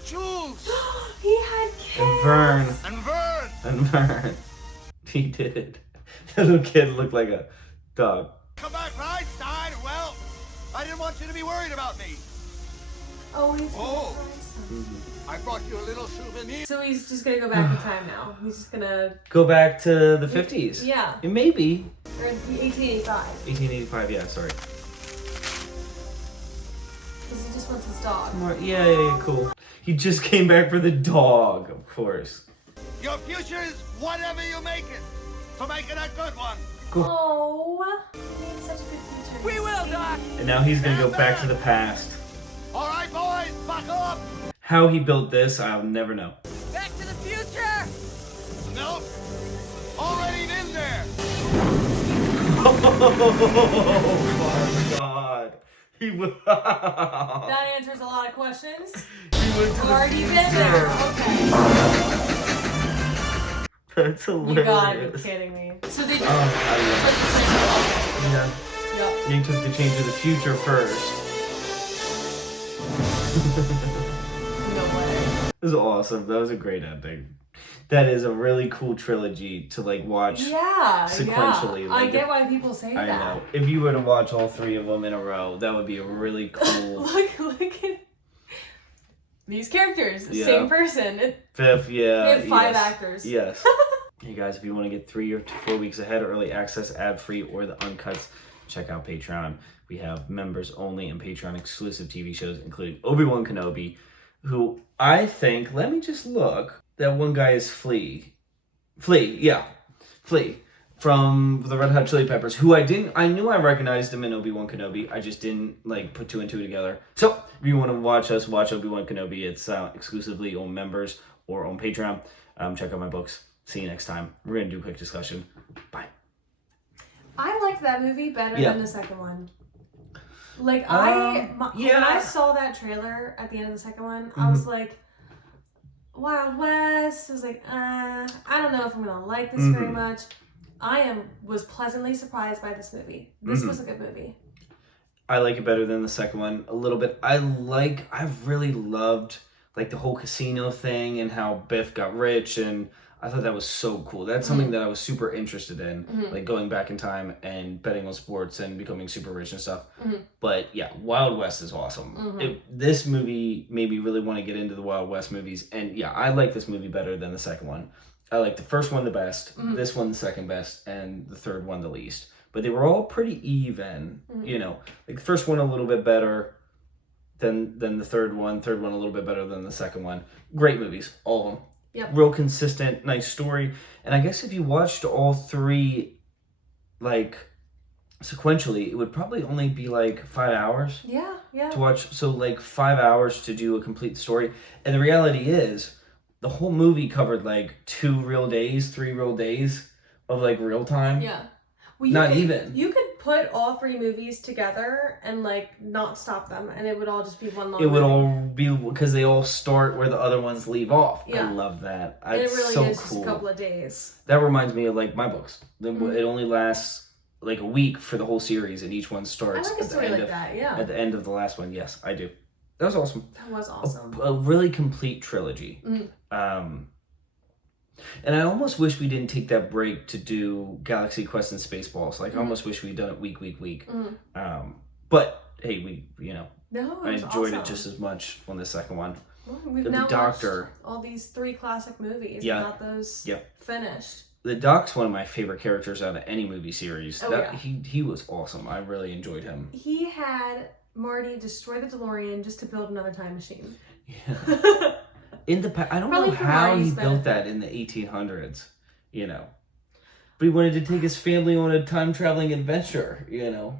Jules He had kids. And Vern. and Vern. And Vern. He did. That little kid looked like a dog. Come back, Einstein. Well, I didn't want you to be worried about me. Oh, he's Oh. I brought you a little souvenir. So he's just gonna go back in time now. He's just gonna... Go back to the 50s. Yeah. Maybe. Or 1885. 1885, yeah, sorry. Because he just wants his dog. More, yeah, cool. He just came back for the dog, of course. Your future is whatever you make it. So make it a good one. Cool. Oh, he made such a good future. We will, Doc. And now he's gonna go back to the past. All right, boys, buckle up. How he built this, I'll never know. Back to the future. Nope. Already been there. Oh my god. He was. That answers a lot of questions. He went to the Already been future. there. Okay. That's hilarious. You gotta be kidding me. So they just... Oh, I love it. Yeah. Yep. You took the change to the future first. No way. This is awesome. That was a great ending. That is a really cool trilogy to like watch sequentially. Yeah. Like, I get why people say I that. know. If you were to watch all three of them in a row, that would be a really cool. Look at these characters. Yeah. Same person. Fifth, yeah. They have 5 yes. actors. Yes. Hey guys, if you want to get 3 or 4 weeks ahead, early access, ad-free, or the uncuts, check out Patreon. We have members only and Patreon exclusive TV shows, including Obi-Wan Kenobi, who I think, let me just look, that one guy is Flea. Flea from the Red Hot Chili Peppers, who I knew I recognized him in Obi-Wan Kenobi, I just didn't like put 2 and 2 together. So, if you want to watch us watch Obi-Wan Kenobi, it's exclusively on members or on Patreon. Check out my books. See you next time. We're going to do a quick discussion. Bye. I liked that movie better Yeah. than the second one. Like, when yeah. I saw that trailer at the end of the second one, I was like, Wild West. I was like, I don't know if I'm going to like this very much. I was pleasantly surprised by this movie. This was a good movie. I like it better than the second one a little bit. I've really loved like the whole casino thing and how Biff got rich, and I thought that was so cool. That's something that I was super interested in, like going back in time and betting on sports and becoming super rich and stuff. But yeah, Wild West is awesome. This movie made me really want to get into the Wild West movies, and yeah, I like this movie better than the second one. I like the first one the best, this one the second best, and the third one the least. But they were all pretty even, you know. Like the first one a little bit better than the third one a little bit better than the second one. Great movies, all of them. Yep. Real consistent, nice story. And I guess if you watched all three, like, sequentially, it would probably only be like 5 hours. Yeah, yeah. To watch. So like 5 hours to do a complete story. And the reality is, the whole movie covered like 3 real days of like real time. Yeah. Well, Not even. You could put all 3 movies together and like not stop them, and it would all just be one long. It would movie. all be because they all start where the other ones leave off. Yeah. I love that. And it It's really so is cool. just a couple of days. That reminds me of like my books. It only lasts like a week for the whole series, and each one starts I like a story like that. Yeah. at the end of the last one. Yes, I do. That was awesome. That was awesome. A really complete trilogy. And I almost wish we didn't take that break to do Galaxy Quest and Spaceballs. Like, I almost wish we'd done it week. But hey, No, I it was enjoyed awesome. it just as much on the second one. Well, we've The now Doctor. watched all these 3 classic movies. Yeah. And got those finished. The Doc's one of my favorite characters out of any movie series. Oh, yeah. He was awesome. I really enjoyed him. He had Marty destroy the DeLorean just to build another time machine. Yeah. I don't Probably know for how he Marty's built that in the 1800s, you know. But he wanted to take his family on a time-traveling adventure, you know.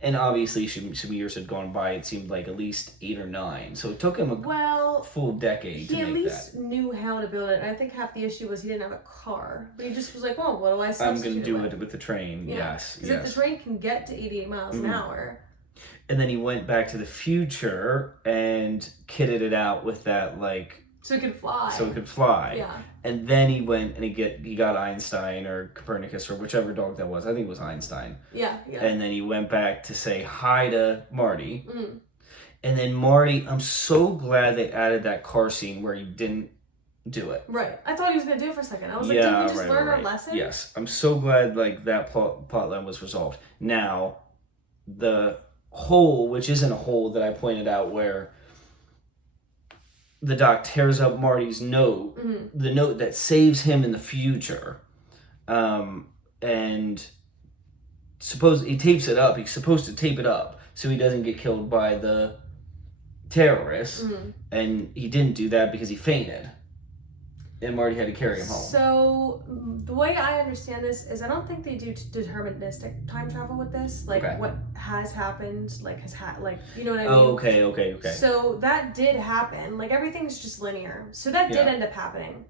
And obviously, some years had gone by. It seemed like at least 8 or 9. So it took him a full decade to He make at least that. knew how to build it. And I think half the issue was he didn't have a car. But he just was like, well, what do I I'm substitute going to do with? it with the train. Yeah. Yes, Because if the train can get to 88 miles an hour. And then he went back to the future and kitted it out with that, like... So it could fly. So it could fly. Yeah. And then he went and he got Einstein or Copernicus or whichever dog that was. I think it was Einstein. Yeah. And then he went back to say hi to Marty. And then Marty, I'm so glad they added that car scene where he didn't do it. Right. I thought he was going to do it for a second. I was like, did we just learn our lesson? Yes. I'm so glad like that plot line was resolved. Now, the hole, which isn't a hole that I pointed out where the Doc tears up Marty's note, the note that saves him in the future, and he tapes it up. He's supposed to tape it up so he doesn't get killed by the terrorists, and he didn't do that because he fainted, and Marty had to carry him home. So the way I understand this is I don't think they do deterministic time travel with this. Like what has happened, like you know what I mean? Oh, okay. So that did happen. Like everything's just linear. So that did end up happening.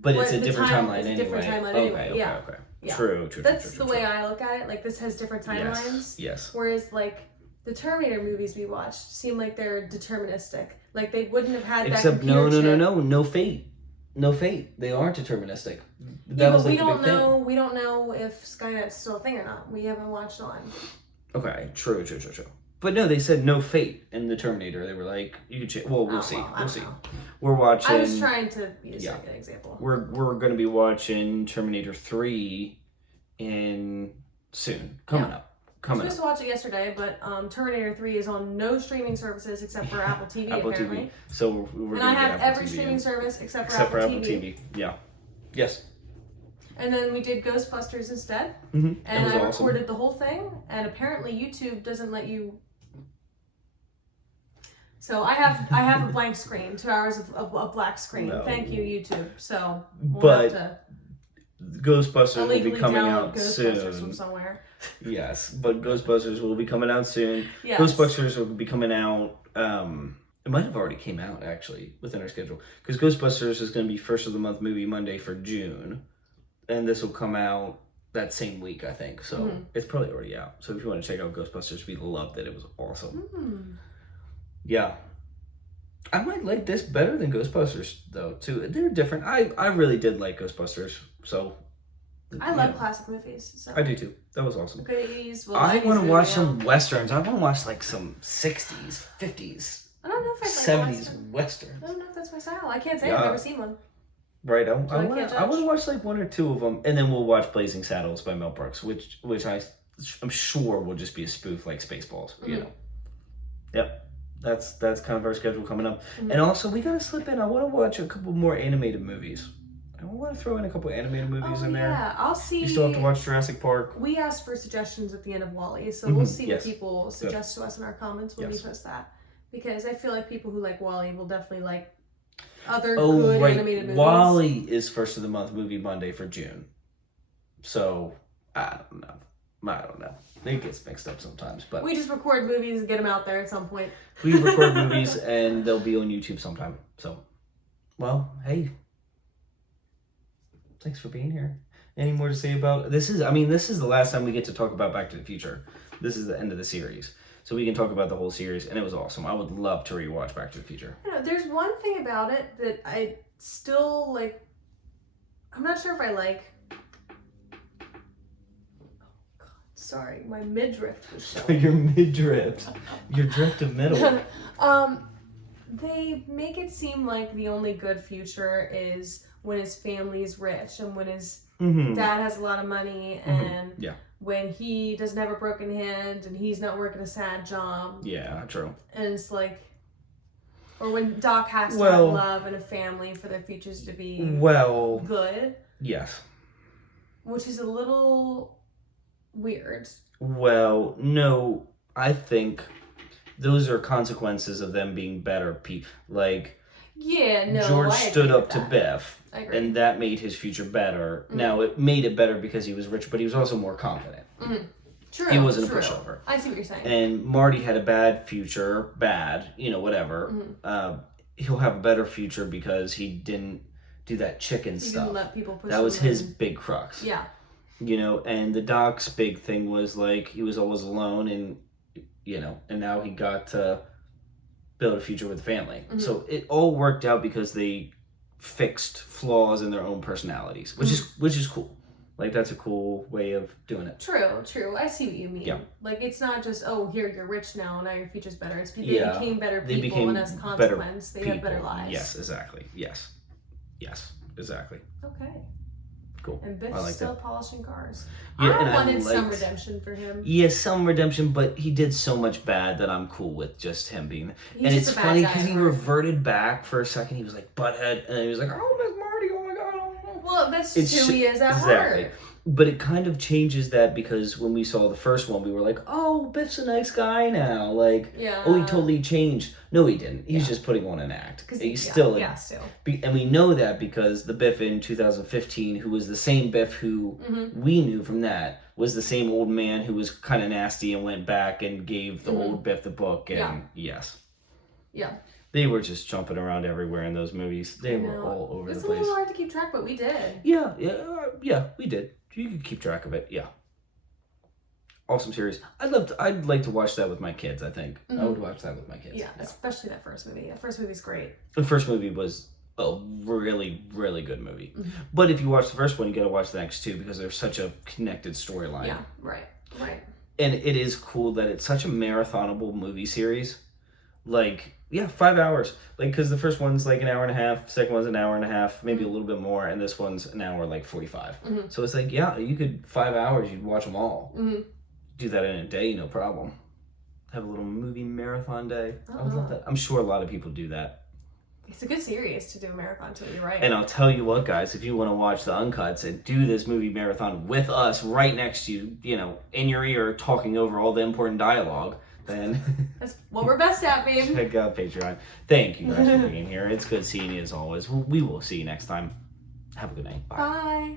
But it's a different timeline anyway. It's a different timeline anyway. Yeah. Yeah. True. That's the way I look at it. Like this has different timelines. Yes. Whereas like the Terminator movies we watched seem like they're deterministic. Like they wouldn't have had that computer chip. No fate. No fate. They aren't deterministic. Yeah, but we don't know. We don't know if Skynet's still a thing or not. We haven't watched on. Okay, true. But no, they said no fate in the Terminator. They were like, you could change. Well, we'll see. We'll see. We're watching. I was trying to use like an example. We're going to be watching Terminator 3 coming up. I was supposed to watch it yesterday, but Terminator 3 is on no streaming services except for Apple TV, apparently. TV. So we're and going I to have get Apple every TV streaming service except for Apple Apple TV. Yeah. Yes. And then we did Ghostbusters instead. And I recorded the whole thing, and apparently YouTube doesn't let you. So I have a blank screen, 2 hours of a black screen. No. Thank you, YouTube. So but Ghostbusters will be coming out Ghostbusters soon. From somewhere. Yes, but Ghostbusters will be coming out soon. Yes. Ghostbusters will be coming out. It might have already came out actually within our schedule because Ghostbusters is going to be first of the month movie Monday for June, and this will come out that same week I think. So it's probably already out. So if you want to check out Ghostbusters, we loved it. It was awesome. Yeah. I might like this better than Ghostbusters though too. They're different. I really did like Ghostbusters. So I love classic movies. So. I do too. That was awesome. Good 80s. I want to watch some westerns. I want to watch like some 60s, 50s, I don't know if I 70s western. I don't know if that's my style. I can't say I've never seen one. Right. I can't want judge. to watch like 1 or 2 of them, and then we'll watch Blazing Saddles by Mel Brooks, which I'm sure will just be a spoof like Spaceballs. You know. Yep. That's kind of our schedule coming up. And also we gotta slip in. I want to watch a couple more animated movies. I want to throw in a couple animated movies in there. Yeah, I'll see. You still have to watch Jurassic Park. We asked for suggestions at the end of WALL-E, so we'll see Yes. what people suggest to us in our comments when we post that. Because I feel like people who like WALL-E will definitely like other good animated movies. WALL-E is first of the month movie Monday for June. So, I don't know. It gets mixed up sometimes, but we just record movies and get them out there at some point. we record movies and they'll be on YouTube sometime. So, well, hey. Thanks for being here. Any more to say about this? Is the last time we get to talk about Back to the Future. This is the end of the series. So we can talk about the whole series, and it was awesome. I would love to rewatch Back to the Future. I don't know, there's one thing about it that I still like. I'm not sure if I like. Oh God, sorry, my midriff was showing. Your midriff. Your drift of middle. They make it seem like the only good future is when his family's rich and when his dad has a lot of money and when he doesn't have a broken hand and he's not working a sad job. Yeah, true. And it's like, or when Doc has to have love and a family for their futures to be good. Yes. Which is a little weird. Well, no, I think those are consequences of them being better people. Like, George stood up to Biff, and that made his future better. Now, it made it better because he was rich, but he was also more confident. True. He wasn't a pushover. I see what you're saying. And Marty had a bad future, whatever. He'll have a better future because he didn't do that chicken stuff. Didn't let people push that was him his in. big crux. Yeah. And the Doc's big thing was like he was always alone and and now he got to build a future with family. So it all worked out because they fixed flaws in their own personalities, which is cool. Like, that's a cool way of doing it. True. I see what you mean. Yeah. Like, it's not just, here, you're rich now your future's better. It's they became better They people, became and as a consequence, they had better lives. Yes, exactly. Yes, exactly. Okay. Cool. And Biff's still polishing cars. Yeah, I and wanted some redemption for him. Yeah, some redemption, but he did so much bad that I'm cool with just him being. He's it's funny because he reverted back for a second. He was like butthead, and he was like, "Oh, Miss Marty, oh my God." Well, that's just who he is at heart. But it kind of changes that because when we saw the first one, we were like, "Oh, Biff's a nice guy now." Like, oh, he totally changed. No, he didn't. He's just putting on an act. He's still. And we know that because the Biff in 2015, who was the same Biff who we knew from that, was the same old man who was kind of nasty and went back and gave the old Biff the book. And yes. Yeah. They were just jumping around everywhere in those movies. They were all over the place. It's a little hard to keep track, but we did. Yeah, we did. You could keep track of it. Yeah. Awesome series. I'd like to watch that with my kids, I think. I would watch that with my kids. Yeah, especially that first movie. That first movie's great. The first movie was a really, really good movie. But if you watch the first one, you got to watch the next two because there's such a connected storyline. Yeah, right. And it is cool that it's such a marathonable movie series. Like, 5 hours. Like, because the first one's like an hour and a half, second one's an hour and a half, maybe a little bit more, and this one's an hour, like 45. So it's like, you could 5 hours, you'd watch them all. Do that in a day, no problem. Have a little movie marathon day. I would love that. I'm sure a lot of people do that. It's a good series to do a marathon too, you're right. And I'll tell you what, guys, if you want to watch the uncuts and do this movie marathon with us right next to you, in your ear, talking over all the important dialogue, then that's what we're best at, babe. Check out Patreon. Thank you guys for being here. It's good seeing you as always. We will see you next time. Have a good night. Bye. Bye.